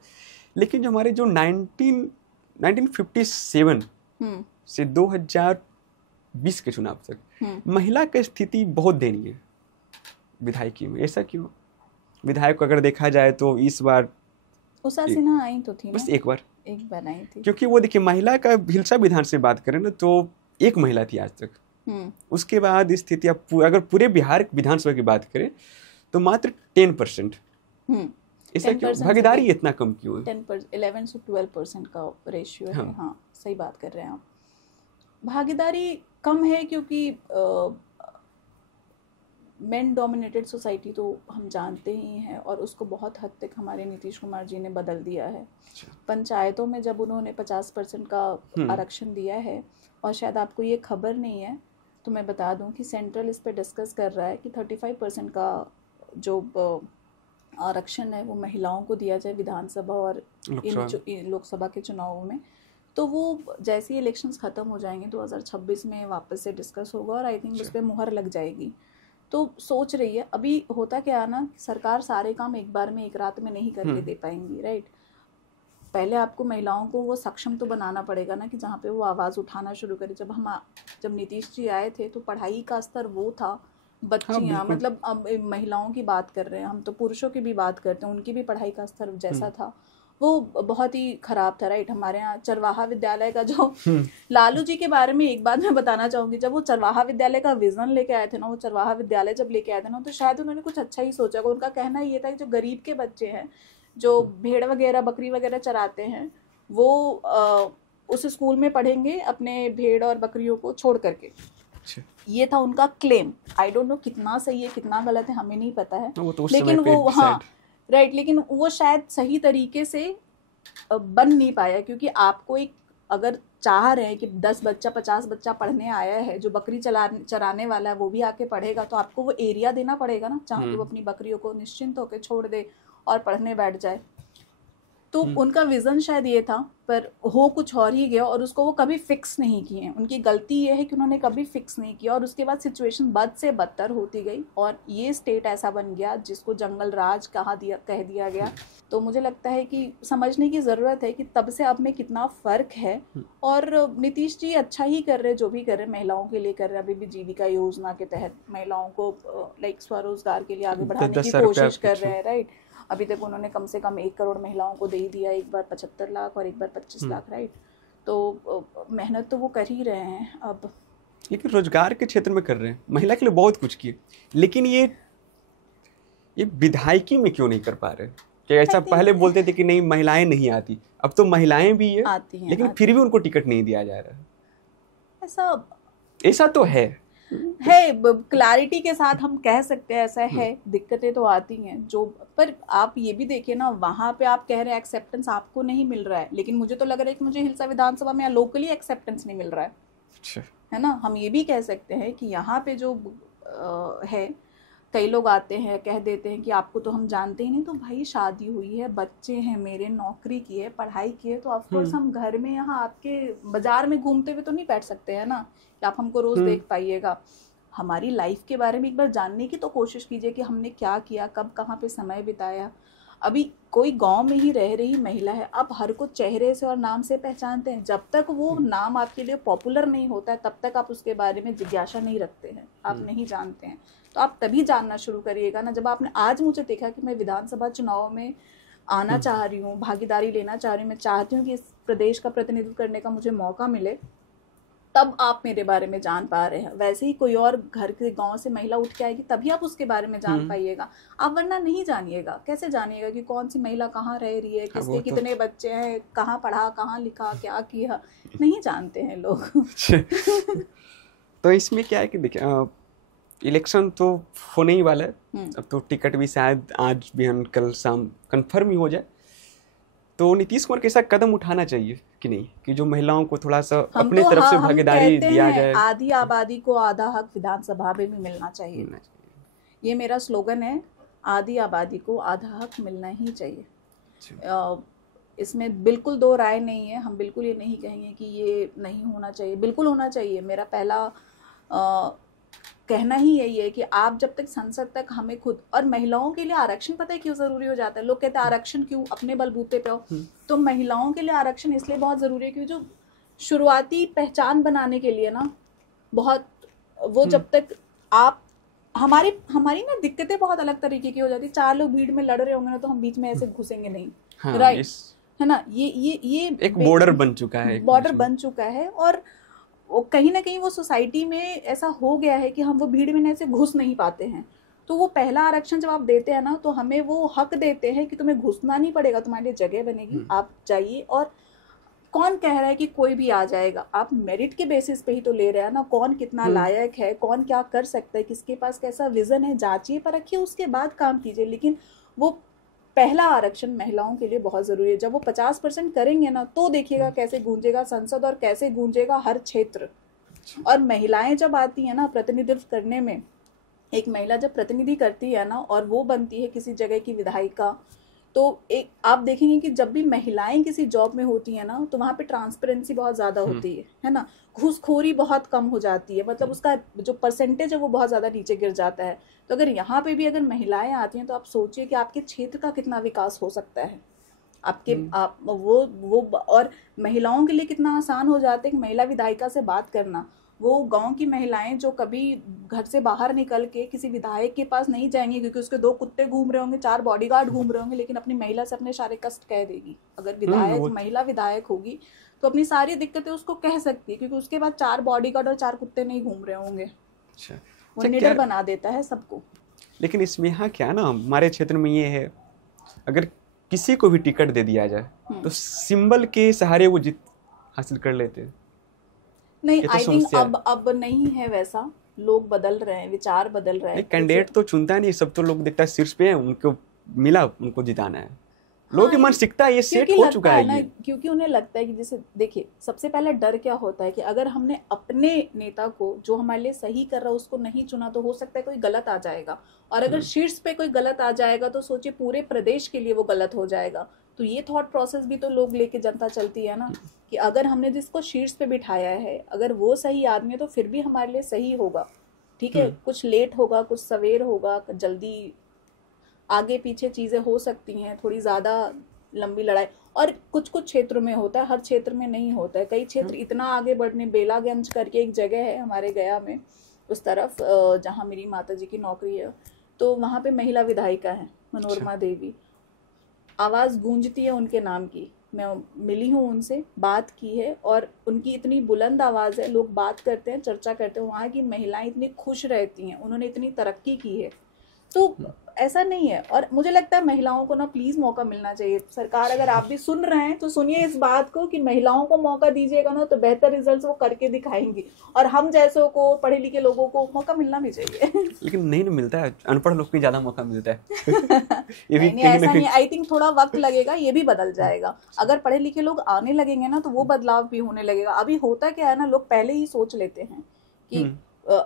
लेकिन जो हमारे जो 1957 से 2020 के चुनाव तक महिला की स्थिति बहुत दयनीय है विधायकी में। ऐसा क्यों? विधायक को अगर देखा जाए तो इस बार उषा सिन्हा आई तो थी, बस एक बार आई थी, क्योंकि वो देखिए, महिला का हिल्सा विधान से बात करें ना तो एक महिला थी आज तक। उसके बाद स्थिति, अगर पूरे बिहार विधानसभा की बात करें तो मात्र 10%। ऐसा क्यों? भागीदारी इतना कम क्यों है? 11 से 12% का रेशियो है। हाँ, सही बात कर रहे हैं आप। भागीदारी कम है क्योंकि मेन डोमिनेटेड सोसाइटी तो हम जानते ही हैं, और उसको बहुत हद तक हमारे नीतीश कुमार जी ने बदल दिया है। पंचायतों में जब उन्होंने 50% का आरक्षण दिया है, और शायद आपको ये खबर नहीं है तो मैं बता दूं कि सेंट्रल इस पे डिस्कस कर रहा है कि 35% का जो आरक्षण है वो महिलाओं को दिया जाए विधानसभा और लोकसभा के चुनावों में। तो वो जैसे ही इलेक्शंस ख़त्म हो जाएंगे 2026 में वापस से डिस्कस होगा, और आई थिंक उस पर मुहर लग जाएगी। तो सोच रही है, अभी होता क्या है ना, सरकार सारे काम एक बार में, एक रात में नहीं करके दे पाएंगी, राइट। पहले आपको महिलाओं को वो सक्षम तो बनाना पड़ेगा ना कि जहाँ पे वो आवाज़ उठाना शुरू करे। जब नीतीश जी आए थे तो पढ़ाई का स्तर वो था, बच्चियाँ, मतलब अब महिलाओं की बात कर रहे हैं हम, तो पुरुषों की भी बात करते हैं, उनकी भी पढ़ाई का स्तर जैसा था वो बहुत ही खराब था, राइट। हमारे यहाँ चरवाहा विद्यालय का जो लालू जी के बारे में एक बात मैं बताना चाहूंगी, जब वो चरवाहा विद्यालय का विजन लेके आए थे ना, वो चरवाहा विद्यालय जब लेके आए थे ना, तो शायद उन्होंने कुछ अच्छा ही सोचा। उनका कहना ये था कि जो गरीब के बच्चे हैं, जो भेड़ वगैरह बकरी वगैरह चराते हैं, वो उस स्कूल में पढ़ेंगे अपने भेड़ और बकरियों को छोड़ करके। ये था उनका क्लेम। आई डोंट नो कितना सही है कितना गलत है, हमें नहीं पता है, लेकिन वो हाँ राइट, लेकिन वो शायद सही तरीके से बन नहीं पाया, क्योंकि आपको एक अगर चाह रहे हैं कि 10 बच्चा 50 बच्चा पढ़ने आया है, जो बकरी चराने वाला है वो भी आके पढ़ेगा, तो आपको वो एरिया देना पड़ेगा ना जहाँ पे वो अपनी बकरियों को निश्चिंत होकर छोड़ दे और पढ़ने बैठ जाए। तो उनका विजन शायद ये था, पर हो कुछ और ही गया, और उसको वो कभी फिक्स नहीं किए। उनकी गलती ये है कि उन्होंने कभी फिक्स नहीं किया, और उसके बाद सिचुएशन बद से बदतर होती गई, और ये स्टेट ऐसा बन गया जिसको जंगल राज कह दिया गया। तो मुझे लगता है कि समझने की ज़रूरत है कि तब से अब में कितना फ़र्क है। और नीतीश जी अच्छा ही कर रहे, जो भी कर रहे, महिलाओं के लिए कर रहे। अभी भी जीविका योजना के तहत महिलाओं को लाइक स्वरोजगार के लिए आगे बढ़ाने की कोशिश कर रहे हैं, राइट। अभी तक उन्होंने कम से कम 1 करोड़ महिलाओं को दे दिया, एक बार 75 लाख और एक बार 25 लाख, राइट। तो मेहनत तो वो कर ही रहे हैं अब, लेकिन रोजगार के क्षेत्र में कर रहे हैं, महिला के लिए बहुत कुछ किए, लेकिन ये विधायकी में क्यों नहीं कर पा रहे? कि ऐसा पहले बोलते थे कि नहीं महिलाएं नहीं आती, अब तो महिलाएं भी है आती हैं, लेकिन फिर भी उनको टिकट नहीं दिया जा रहा है। ऐसा तो है क्लैरिटी के साथ हम कह सकते हैं ऐसा है। दिक्कतें तो आती हैं जो, पर आप ये भी देखिए ना, वहां पे आप कह रहे हैं एक्सेप्टेंस आपको नहीं मिल रहा है, लेकिन मुझे तो लग रहा है कि मुझे हिलसा विधानसभा में लोकली एक्सेप्टेंस नहीं मिल रहा है। अच्छा। है ना, हम ये भी कह सकते हैं कि यहाँ पे जो है, कई लोग आते हैं कह देते हैं कि आपको तो हम जानते ही नहीं। तो भाई शादी हुई है, बच्चे हैं मेरे, नौकरी की है, पढ़ाई की है, तो ऑफकोर्स हम घर में यहाँ आपके बाजार में घूमते हुए तो नहीं बैठ सकते हैं ना कि आप हमको रोज देख पाइएगा। हमारी लाइफ के बारे में एक बार जानने की तो कोशिश कीजिए कि हमने क्या किया, कब कहाँ पे समय बिताया। अभी कोई गांव में ही रह रही महिला है, आप हर को चेहरे से और नाम से पहचानते हैं। जब तक वो नाम आपके लिए पॉपुलर नहीं होता है तब तक आप उसके बारे में जिज्ञासा नहीं रखते हैं, आप नहीं जानते हैं। तो आप तभी जानना शुरू करिएगा ना जब आपने आज मुझे देखा कि मैं विधानसभा चुनाव में आना चाह रही हूँ, भागीदारी लेना चाह रही हूँ, मैं चाहती हूँ कि इस प्रदेश का प्रतिनिधित्व करने का मुझे मौका मिले, तब आप मेरे बारे में जान पा रहे हैं। वैसे ही कोई और घर के गांव से महिला उठ के आएगी तभी आप उसके बारे में जान पाइएगा, आप वरना नहीं जानिएगा। कैसे जानिएगा कि कौन सी महिला कहाँ रह रही है, किसके कितने बच्चे हैं, कहाँ पढ़ा, कहाँ लिखा, क्या किया, नहीं जानते हैं लोग। तो इसमें क्या है कि देखिए, इलेक्शन तो होने ही वाला है, अब तो टिकट भी शायद आज भी कल शाम कंफर्म ही हो जाए। तो नीतीश कुमार कैसा कदम उठाना चाहिए कि नहीं कि जो महिलाओं को थोड़ा सा अपने तरफ से भागीदारी दिया जाए? आधी आबादी को आधा हक विधानसभा में भी मिलना चाहिए। ये मेरा स्लोगन है, आधी आबादी को आधा हक मिलना ही चाहिए। इसमें बिल्कुल दो राय नहीं है। हम बिल्कुल ये नहीं कहेंगे कि ये नहीं होना चाहिए, बिल्कुल होना चाहिए। मेरा पहला कहना ही यही है कि आप जब तक संसद तक हमें खुद, और महिलाओं के लिए आरक्षण पता है क्यों जरूरी हो जाता है? लोग कहते हैं आरक्षण क्यों, अपने बलबूते पे हो। तो महिलाओं के लिए आरक्षण इसलिए बहुत जरूरी है क्योंकि जो शुरुआती पहचान बनाने के लिए ना बहुत, वो जब तक आप हमारी ना दिक्कतें बहुत अलग तरीके की हो जाती है। 4 लोग भीड़ में लड़ रहे होंगे ना तो हम बीच में ऐसे घुसेंगे नहीं, राइट, है ना। ये एक बॉर्डर बन चुका है, बॉर्डर बन चुका है। और कहीं ना कहीं वो सोसाइटी में ऐसा हो गया है कि हम वो भीड़ में ऐसे घुस नहीं पाते हैं। तो वो पहला आरक्षण जब आप देते हैं ना तो हमें वो हक देते हैं कि तुम्हें घुसना नहीं पड़ेगा, तुम्हारे लिए जगह बनेगी, आप जाइए। और कौन कह रहा है कि कोई भी आ जाएगा? आप मेरिट के बेसिस पे ही तो ले रहे हैं ना, कौन कितना लायक है, कौन क्या कर सकता है, किसके पास कैसा विजन है, जांचिए परखिए, उसके बाद काम कीजिए। लेकिन वो पहला आरक्षण महिलाओं के लिए बहुत जरूरी है। जब वो 50% करेंगे ना तो देखिएगा कैसे गूंजेगा संसद और कैसे गूंजेगा हर क्षेत्र। और महिलाएं जब आती है ना प्रतिनिधित्व करने में, एक महिला जब प्रतिनिधि करती है ना और वो बनती है किसी जगह की विधायिका, तो एक आप देखेंगे कि जब भी महिलाएं किसी जॉब में होती है ना तो वहाँ पे ट्रांसपेरेंसी बहुत ज्यादा होती है ना, घूसखोरी बहुत कम हो जाती है, मतलब उसका जो परसेंटेज है वो बहुत ज्यादा नीचे गिर जाता है। तो अगर यहाँ पे भी अगर महिलाएं आती हैं तो आप सोचिए कि आपके क्षेत्र का कितना विकास हो सकता है। आपके आप वो और महिलाओं के लिए कितना आसान हो जाता है कि महिला विधायिका से बात करना। वो गांव की महिलाएं जो कभी घर से बाहर निकल के किसी विधायक के पास नहीं जाएंगी क्योंकि उसके 2 कुत्ते घूम रहे होंगे, 4 बॉडीगार्ड घूम रहे होंगे, लेकिन अपनी महिला से अपने सारे कष्ट कह देगी। अगर विधायक महिला विधायक होगी तो अपनी सारी दिक्कतें उसको कह सकती है क्योंकि उसके बाद 4 बॉडीगार्ड और 4 कुत्ते नहीं घूम रहे होंगे। अच्छा, वो निडर बना देता है सबको। लेकिन इसमें यहाँ क्या ना, हमारे क्षेत्र में ये है, अगर किसी को भी टिकट दे दिया जाए तो सिंबल के सहारे वो जीत हासिल कर लेते हैं। नहीं, आई थिंक अब नहीं है वैसा। लोग बदल रहे हैं, विचार बदल रहे हैं। कैंडिडेट तो चुनता नहीं, सब तो लोग देखता है शीर्ष पे है, उनको मिला, उनको जिताना है। लोगों की मानसिकता ये सेट हो चुका है ये। क्योंकि उन्हें लगता है कि जैसे देखिए, सबसे पहले डर क्या होता है कि अगर हमने अपने नेता को जो हमारे लिए सही कर रहा है उसको नहीं चुना तो हो सकता है कोई गलत आ जाएगा, और अगर शीर्ष पे कोई गलत आ जाएगा तो सोचिए पूरे प्रदेश के लिए वो गलत हो जाएगा। तो ये थॉट प्रोसेस भी तो लोग लेके जनता चलती है ना, कि अगर हमने जिसको शीर्ष पे बिठाया है अगर वो सही आदमी है तो फिर भी हमारे लिए सही होगा। ठीक है, कुछ लेट होगा, कुछ सवेर होगा, जल्दी आगे पीछे चीजें हो सकती हैं, थोड़ी ज्यादा लंबी लड़ाई, और कुछ कुछ क्षेत्रों में होता है, हर क्षेत्र में नहीं होता है। कई क्षेत्र इतना आगे बढ़ने, बेलागंज करके एक जगह है हमारे गया में उस तरफ जहाँ मेरी माता जी की नौकरी है, तो वहाँ पे महिला विधायिका है मनोरमा देवी। आवाज गूंजती है उनके नाम की। मैं मिली हूँ उनसे, बात की है, और उनकी इतनी बुलंद आवाज है, लोग बात करते हैं, चर्चा करते हैं, वहाँ की महिलाएं इतनी खुश रहती हैं, उन्होंने इतनी तरक्की की है। तो ऐसा नहीं है, और मुझे लगता है महिलाओं को ना प्लीज मौका मिलना चाहिए। सरकार अगर आप भी सुन रहे हैं तो सुनिए इस बात को कि महिलाओं को मौका दीजिएगा ना तो बेहतर रिजल्ट्स वो करके दिखाएंगी, और हम जैसों को, पढ़े लिखे लोगों को मौका मिलना भी चाहिए। लेकिन नहीं मिलता है, अनपढ़ लोग को ज्यादा मौका मिलता है। ये भी नहीं, ऐसा नहीं। आई थिंक थोड़ा वक्त लगेगा, ये भी बदल जाएगा। अगर पढ़े लिखे लोग आने लगेंगे ना तो वो बदलाव भी होने लगेगा। अभी होता क्या है ना, लोग पहले ही सोच लेते हैं कि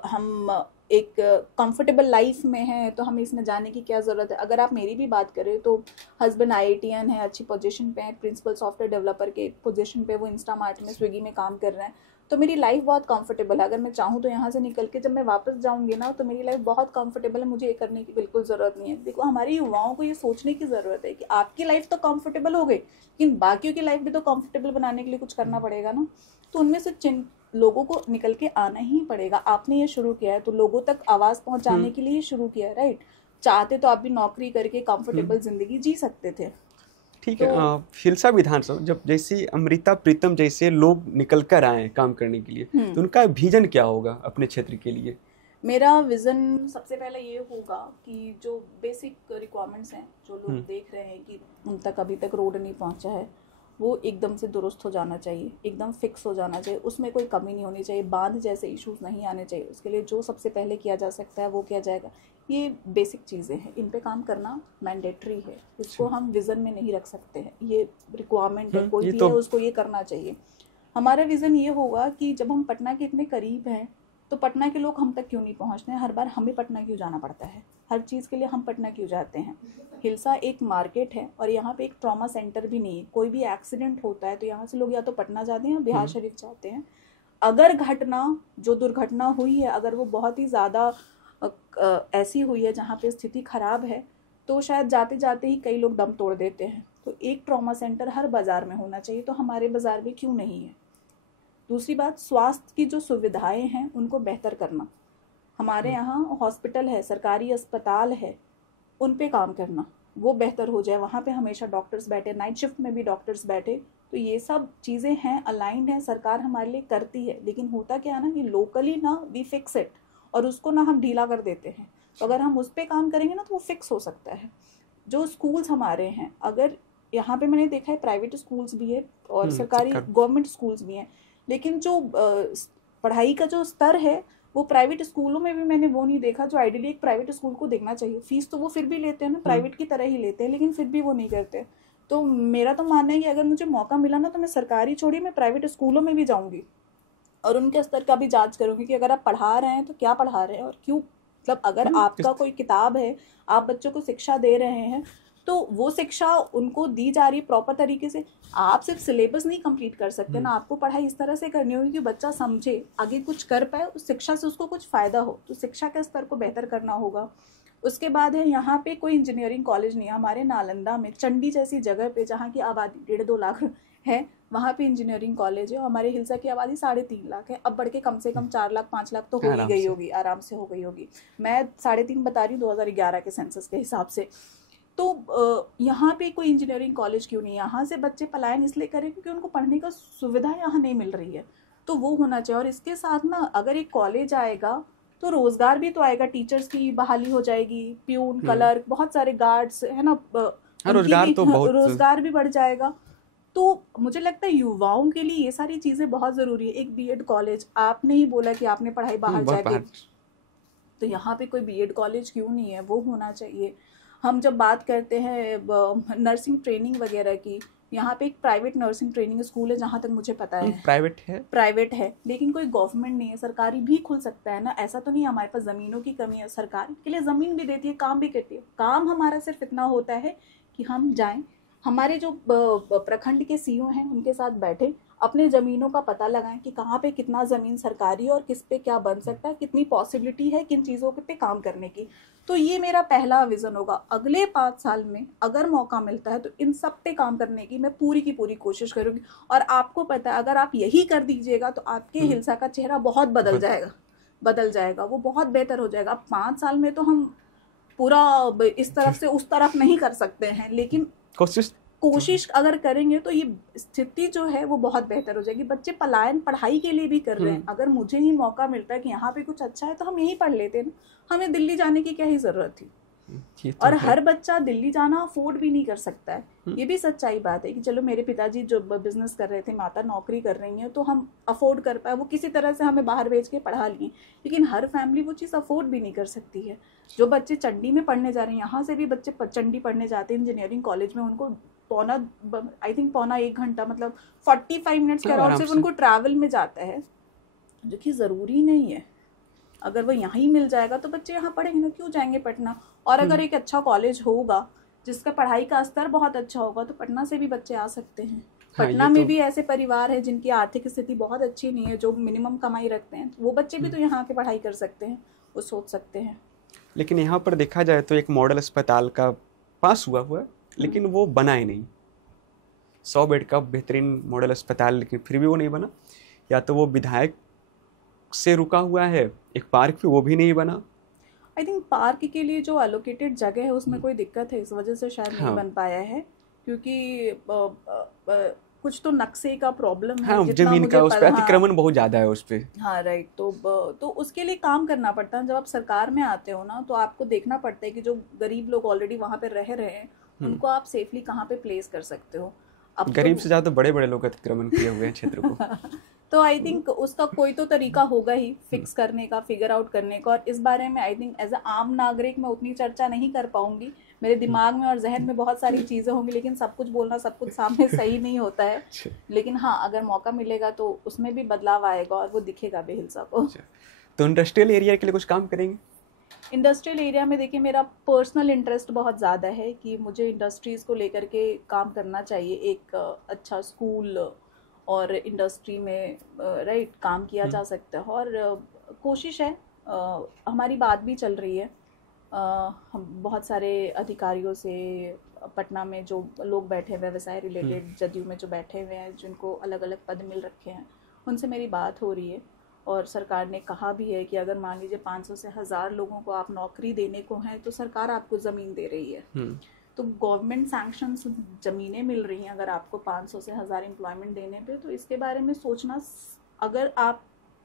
हम एक कंफर्टेबल लाइफ में है तो हमें इसमें जाने की क्या ज़रूरत है। अगर आप मेरी भी बात करें तो हस्बैंड IITian है, अच्छी पोजीशन पे है, प्रिंसिपल सॉफ्टवेयर डेवलपर के पोजीशन पे, वो इंस्टामार्ट में, स्विगी में काम कर रहे हैं। तो मेरी लाइफ बहुत कंफर्टेबल है। अगर मैं चाहूँ तो यहाँ से निकल के जब मैं वापस जाऊँगी ना तो मेरी लाइफ बहुत कंफर्टेबल है, मुझे ये करने की बिल्कुल ज़रूरत नहीं है। देखो, हमारी युवाओं को ये सोचने की ज़रूरत है कि आपकी लाइफ तो कंफर्टेबल हो गई, लेकिन बाकियों की लाइफ भी तो कंफर्टेबल बनाने के लिए कुछ करना पड़ेगा ना। तो उनमें से लोगों को निकल के आना ही पड़ेगा। आपने ये शुरू किया है तो लोगों तक आवाज पहुंचाने के लिए शुरू किया है, राइट? चाहते तो आप भी नौकरी करके कंफर्टेबल जिंदगी जी सकते थे। ठीक है। हिलसा विधानसभा जब जैसे अमृता प्रीतम जैसे लोग निकल कर आए काम करने के लिए, तो उनका विजन क्या होगा अपने क्षेत्र के लिए? मेरा विजन सबसे पहले ये होगा कि जो बेसिक रिक्वायरमेंट्स हैं, जो लोग देख रहे हैं कि उन तक अभी तक रोड नहीं पहुंचा है, वो एकदम से दुरुस्त हो जाना चाहिए, एकदम फिक्स हो जाना चाहिए, उसमें कोई कमी नहीं होनी चाहिए, बांध जैसे इश्यूज नहीं आने चाहिए। उसके लिए जो सबसे पहले किया जा सकता है वो किया जाएगा। ये बेसिक चीज़ें हैं, इन पे काम करना मैंडेटरी है, इसको हम विज़न में नहीं रख सकते हैं। ये रिक्वायरमेंट है, कोई भी है उसको ये करना चाहिए। हमारा विज़न ये होगा कि जब हम पटना के इतने करीब हैं तो पटना के लोग हम तक क्यों नहीं पहुंचते हैं? हर बार हमें पटना क्यों जाना पड़ता है? हर चीज़ के लिए हम पटना क्यों जाते हैं? हिलसा एक मार्केट है और यहाँ पे एक ट्रॉमा सेंटर भी नहीं है। कोई भी एक्सीडेंट होता है तो यहाँ से लोग या तो पटना जाते हैं या बिहार शरीफ जाते हैं। अगर जो दुर्घटना हुई है, अगर वो बहुत ही ज़्यादा ऐसी हुई है जहाँ पे स्थिति खराब है, तो शायद जाते जाते ही कई लोग दम तोड़ देते हैं। तो एक ट्रॉमा सेंटर हर बाज़ार में होना चाहिए, तो हमारे बाज़ार में क्यों नहीं है? दूसरी बात, स्वास्थ्य की जो सुविधाएं हैं उनको बेहतर करना। हमारे यहाँ हॉस्पिटल है, सरकारी अस्पताल है, उन पे काम करना, वो बेहतर हो जाए। वहाँ पे हमेशा डॉक्टर्स बैठे, नाइट शिफ्ट में भी डॉक्टर्स बैठे। तो ये सब चीज़ें हैं, अलाइंड है, सरकार हमारे लिए करती है। लेकिन होता क्या है ना कि लोकली ना वी फिक्स इट, और उसको ना हम ढीला कर देते हैं। तो अगर हम उस पर काम करेंगे ना तो वो फिक्स हो सकता है। जो स्कूल्स हमारे हैं, अगर यहाँ पे मैंने देखा है प्राइवेट स्कूल्स भी है और सरकारी गवर्नमेंट स्कूल्स भी हैं, लेकिन जो पढ़ाई का जो स्तर है वो प्राइवेट स्कूलों में भी मैंने वो नहीं देखा जो आइडियली एक प्राइवेट स्कूल को देखना चाहिए। फीस तो वो फिर भी लेते हैं ना, प्राइवेट की तरह ही लेते हैं, लेकिन फिर भी वो नहीं करते। तो मेरा तो मानना है कि अगर मुझे मौका मिला ना तो मैं सरकारी छोड़िए, मैं प्राइवेट स्कूलों में भी जाऊंगी और उनके स्तर का भी जांच करूंगी कि अगर आप पढ़ा रहे हैं तो क्या पढ़ा रहे हैं और क्यों। मतलब अगर आपका कोई किताब है, आप बच्चों को शिक्षा दे रहे हैं, तो वो शिक्षा उनको दी जा रही है प्रॉपर तरीके से। आप सिर्फ सिलेबस नहीं कंप्लीट कर सकते ना, आपको पढ़ाई इस तरह से करनी होगी कि बच्चा समझे, आगे कुछ कर पाए, उस शिक्षा से उसको कुछ फायदा हो। तो शिक्षा के स्तर को बेहतर करना होगा। उसके बाद है यहाँ पे कोई इंजीनियरिंग कॉलेज नहीं है। हमारे नालंदा में चंडी जैसी जगह पे, जहाँ की आबादी 1.5-2 लाख है, वहाँ पे इंजीनियरिंग कॉलेज है। और हमारे हिलसा की आबादी 3.5 लाख है। अब बढ़ के कम से कम 4 लाख 5 लाख तो हो ही गई होगी, आराम से हो गई होगी। मैं 3.5 बता रही हूँ 2011 के सेंसस के हिसाब से। तो यहाँ पे कोई इंजीनियरिंग कॉलेज क्यों नहीं है? यहाँ से बच्चे पलायन इसलिए करें क्योंकि उनको पढ़ने का सुविधा यहाँ नहीं मिल रही है, तो वो होना चाहिए। और इसके साथ ना, अगर एक कॉलेज आएगा तो रोजगार भी तो आएगा, टीचर्स की बहाली हो जाएगी, प्यून, क्लर्क, बहुत सारे गार्ड्स है ना, रोजगार तो बहुत, रोजगार भी बढ़ जाएगा। तो मुझे लगता है युवाओं के लिए ये सारी चीजें बहुत जरूरी है। एक बीएड कॉलेज, आपने ही बोला कि आपने पढ़ाई बाहर जाके, तो यहाँ पे कोई बीएड कॉलेज क्यों नहीं है? वो होना चाहिए। हम जब बात करते हैं नर्सिंग ट्रेनिंग वगैरह की, यहाँ पे एक प्राइवेट नर्सिंग ट्रेनिंग स्कूल है जहाँ तक मुझे पता है। प्राइवेट है, लेकिन कोई गवर्नमेंट नहीं है। सरकारी भी खुल सकता है ना, ऐसा तो नहीं हमारे पास ज़मीनों की कमी है। सरकार के लिए ज़मीन भी देती है, काम भी करती है। काम हमारा सिर्फ इतना होता है कि हम जाएं, हमारे जो प्रखंड के सीईओ हैं उनके साथ बैठे, अपने ज़मीनों का पता लगाएं कि कहाँ पे कितना ज़मीन सरकारी और किस पे क्या बन सकता है, कितनी पॉसिबिलिटी है किन चीज़ों पे काम करने की। तो ये मेरा पहला विज़न होगा। अगले 5 साल में अगर मौका मिलता है तो इन सब पे काम करने की मैं पूरी की पूरी कोशिश करूँगी। और आपको पता है, अगर आप यही कर दीजिएगा तो आपके हिलसा का चेहरा बहुत बदल जाएगा, वो बहुत बेहतर हो जाएगा। 5 साल में तो हम पूरा इस तरफ से उस तरफ नहीं कर सकते हैं, लेकिन कोशिश अगर करेंगे तो ये स्थिति जो है वो बहुत बेहतर हो जाएगी। बच्चे पलायन पढ़ाई के लिए भी कर रहे हैं। अगर मुझे ही मौका मिलता है कि यहाँ पे कुछ अच्छा है तो हम यही पढ़ लेते हैं ना, हमें दिल्ली जाने की क्या ही जरूरत थी। तो और हर बच्चा दिल्ली जाना अफोर्ड भी नहीं कर सकता है, ये भी सच्चाई बात है। कि चलो मेरे पिताजी जो बिजनेस कर रहे थे, माता नौकरी कर रही हैं, तो हम अफोर्ड कर पाए, वो किसी तरह से हमें बाहर भेज के पढ़ा लिए। लेकिन हर फैमिली वो चीज़ अफोर्ड भी नहीं कर सकती है। जो बच्चे चंडी में पढ़ने जा रहे हैं, यहाँ से भी बच्चे चंडी पढ़ने जाते हैं इंजीनियरिंग कॉलेज में, उनको पौना 1 घंटा, मतलब 45 मिनट्स के अराउंड सिर्फ उनको ट्रैवल में जाता है, जो कि ज़रूरी नहीं है। अगर वो यहाँ ही मिल जाएगा तो बच्चे यहाँ पढ़ेंगे ना, क्यों जाएंगे पटना? और अगर एक अच्छा कॉलेज होगा जिसका पढ़ाई का स्तर बहुत अच्छा होगा तो पटना से भी बच्चे आ सकते हैं। पटना में भी ऐसे परिवार है जिनकी आर्थिक स्थिति बहुत अच्छी नहीं है, जो मिनिमम कमाई रखते हैं, वो बच्चे भी तो यहाँ आके पढ़ाई कर सकते हैं, वो सोच सकते हैं। लेकिन यहाँ पर देखा जाए तो एक मॉडल अस्पताल का पास हुआ लेकिन वो बना ही नहीं। 100 बेड का बेहतरीन मॉडल अस्पताल, लेकिन फिर भी वो नहीं बना। या तो वो विधायक से रुका हुआ है, एक पार्क भी वो भी नहीं बना। आई थिंक पार्क के लिए जो एलोकेटेड जगह है उसमें कोई दिक्कत है, इस वजह से शायद नहीं बन पाया है, क्योंकि कुछ तो नक्शे का प्रॉब्लम है। जमीन का उस पे अतिक्रमण बहुत ज्यादा है उस पे। हाँ राइट। तो उसके लिए काम करना पड़ता है। जब आप सरकार में आते हो ना, तो आपको देखना पड़ता है कि जो गरीब लोग ऑलरेडी वहाँ पे रह रहे हैं उनको आप सेफली कहाँ पे प्लेस कर सकते हो। अब गरीब से ज्यादा बड़े बड़े लोग अतिक्रमण किए हुए हैं क्षेत्र को। तो आई थिंक उसका कोई तो तरीका होगा ही फिक्स करने का, फिगर आउट करने का। और इस बारे में आई थिंक एज अ आम नागरिक मैं उतनी चर्चा नहीं कर पाऊंगी। मेरे दिमाग में और जहन में बहुत सारी चीज़ें होंगी, लेकिन सब कुछ बोलना, सब कुछ सामने सही नहीं होता है। लेकिन हाँ, अगर मौका मिलेगा तो उसमें भी बदलाव आएगा और वो दिखेगा भी हिलसा को। तो इंडस्ट्रियल एरिया के लिए कुछ काम करेंगे? इंडस्ट्रियल एरिया में देखिए, मेरा पर्सनल इंटरेस्ट बहुत ज़्यादा है कि मुझे इंडस्ट्रीज़ को लेकर के काम करना चाहिए। एक अच्छा स्कूल और इंडस्ट्री में राइट काम किया जा सकता है। और कोशिश है, हमारी बात भी चल रही है हम बहुत सारे अधिकारियों से, पटना में जो लोग बैठे हुए व्यवसाय रिलेटेड जदयू में जो बैठे हुए हैं, जिनको अलग अलग पद मिल रखे हैं, उनसे मेरी बात हो रही है। और सरकार ने कहा भी है कि अगर मान लीजिए 500 से 1000 लोगों को आप नौकरी देने को हैं तो सरकार आपको ज़मीन दे रही है। तो गवर्नमेंट सैंक्शन ज़मीनें मिल रही हैं अगर आपको 500 से 1000 एम्प्लॉयमेंट देने पे, तो इसके बारे में सोचना, अगर आप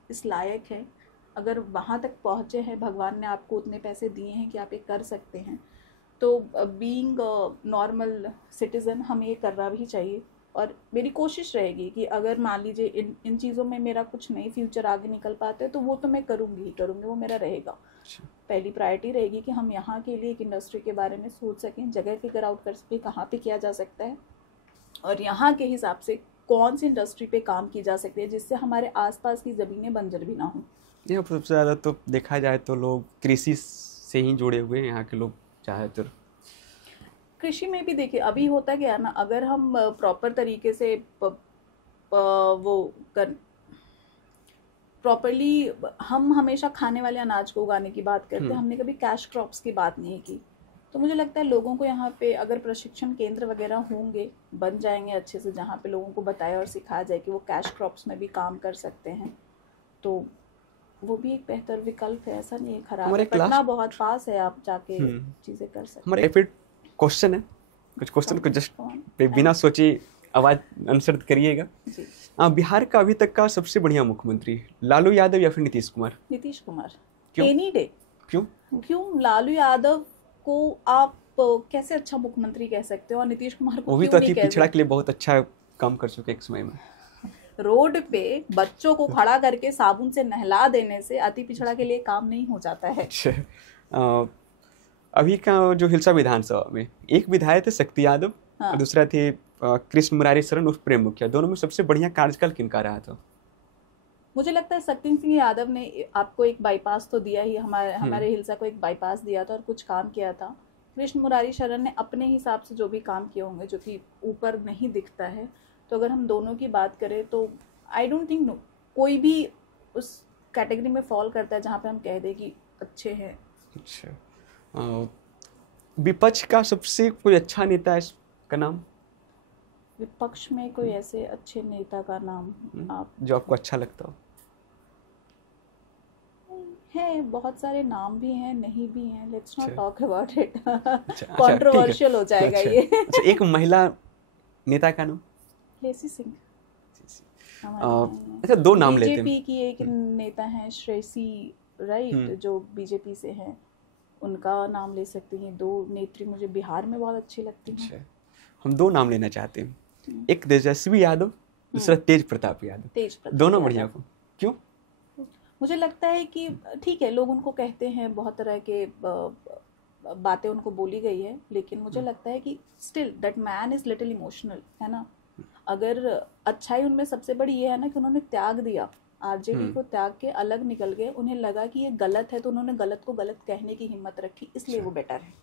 इस लायक हैं, अगर वहाँ तक पहुँचे हैं, भगवान ने आपको उतने पैसे दिए हैं कि आप ये कर सकते हैं, तो बीइंग नॉर्मल सिटीज़न हमें ये करना भी चाहिए। और मेरी कोशिश रहेगी कि अगर मान लीजिए इन चीज़ों में मेरा कुछ नई फ्यूचर आगे निकल पाते हैं तो वो तो मैं करूँगी ही करूँगी, वो मेरा रहेगा। पहली प्रायोरिटी रहेगी कि हम यहाँ के लिए एक इंडस्ट्री के बारे में सोच सकें, जगह फिगर आउट कर सकें कहाँ पे किया जा सकता है और यहाँ के हिसाब से कौन सी इंडस्ट्री पे काम की जा सकती है जिससे हमारे आसपास की ज़मीनें बंजर भी ना हों। यहाँ पर सबसे ज़्यादा तो देखा जाए तो लोग कृषि से ही जुड़े हुए हैं यहाँ के लोग ज़्यादातर। कृषि में भी देखिए अभी होता क्या है ना, अगर हम प्रॉपर तरीके से वो कर प्रॉपरली हम हमेशा खाने वाले अनाज को उगाने की बात करते हैं, हमने कभी कैश क्रॉप्स की बात नहीं की। तो मुझे लगता है लोगों को यहाँ पे अगर प्रशिक्षण केंद्र वगैरह होंगे, बन जाएंगे अच्छे से, जहाँ पे लोगों को बताया और सिखाया जाए कि वो कैश क्रॉप्स में भी काम कर सकते हैं, तो वो भी एक बेहतर विकल्प है। ऐसा नहीं है खराब है, पटना बहुत पास है, आप जाके चीजें कर सकते हैं। हमारे फिर क्वेश्चन है, कुछ क्वेश्चन को जस्ट बिना सोचे आवाज आंसर करिएगा। बिहार का अभी तक का सबसे बढ़िया मुख्यमंत्री लालू यादव या फिर नीतीश कुमार? नीतीश कुमार, क्यों? Any day. क्यों लालू यादव को आप कैसे अच्छा मुख्यमंत्री कह सकते हो और नीतीश कुमार को वो भी तो अति पिछड़ा के लिए बहुत अच्छा काम कर चुके एक समय में। रोड पे बच्चों को खड़ा करके साबुन से नहला देने से अति पिछड़ा के लिए काम नहीं हो जाता है। अभी का जो हिलसा विधानसभा में एक विधायक थे शक्ति यादव, और दूसरा थे कृष्ण मुरारी शरण उर्फ प्रेम मुखिया। दोनों में सबसे बढ़िया कार्यकाल किनका रहा था? मुझे लगता है शक्ति सिंह यादव ने आपको एक बाईपास तो दिया ही, हमारे हिलसा को एक बाईपास दिया था और कुछ काम किया था। कृष्ण मुरारी शरण ने अपने हिसाब से जो भी काम किए होंगे, जो कि ऊपर नहीं दिखता है। तो अगर हम दोनों की बात करें तो आई डोंट थिंक कोई भी उस कैटेगरी में फॉल करता है जहाँ पे हम कह दें कि अच्छे हैं। अच्छा, विपक्ष का सबसे कोई अच्छा नेता है का नाम? विपक्ष में कोई ऐसे अच्छे नेता का नाम आप जो आपको अच्छा लगता हो? है, बहुत सारे नाम भी हैं, नहीं भी हैं। Let's not talk about it, controversial हो जाएगा ये। अच्छा, एक महिला नेता का नाम? लेसी सिंह। अच्छा, दो नाम लेते हैं। बीजेपी की एक नेता है श्रेयसी, राइट, जो बीजेपी से हैं, उनका नाम ले सकती हैं। दो नेत्री मुझे बिहार में बहुत अच्छी लगती हैं। हम दो नाम लेना चाहते हैं, एक तेजस्वी यादव, दूसरा तेज प्रताप यादव। दोनों बढ़िया को क्यों? मुझे लगता है कि ठीक है, लोग उनको कहते हैं, बहुत तरह के बातें उनको बोली गई है, लेकिन मुझे लगता है कि still that man is little emotional, है ना। अगर अच्छाई उनमें सबसे बड़ी ये है ना कि उन्होंने त्याग दिया, आरजेडी को त्याग के अलग निकल गए। उन्हें लगा कि ये गलत है तो उन्होंने गलत को गलत कहने की हिम्मत रखी, इसलिए वो बेटर है।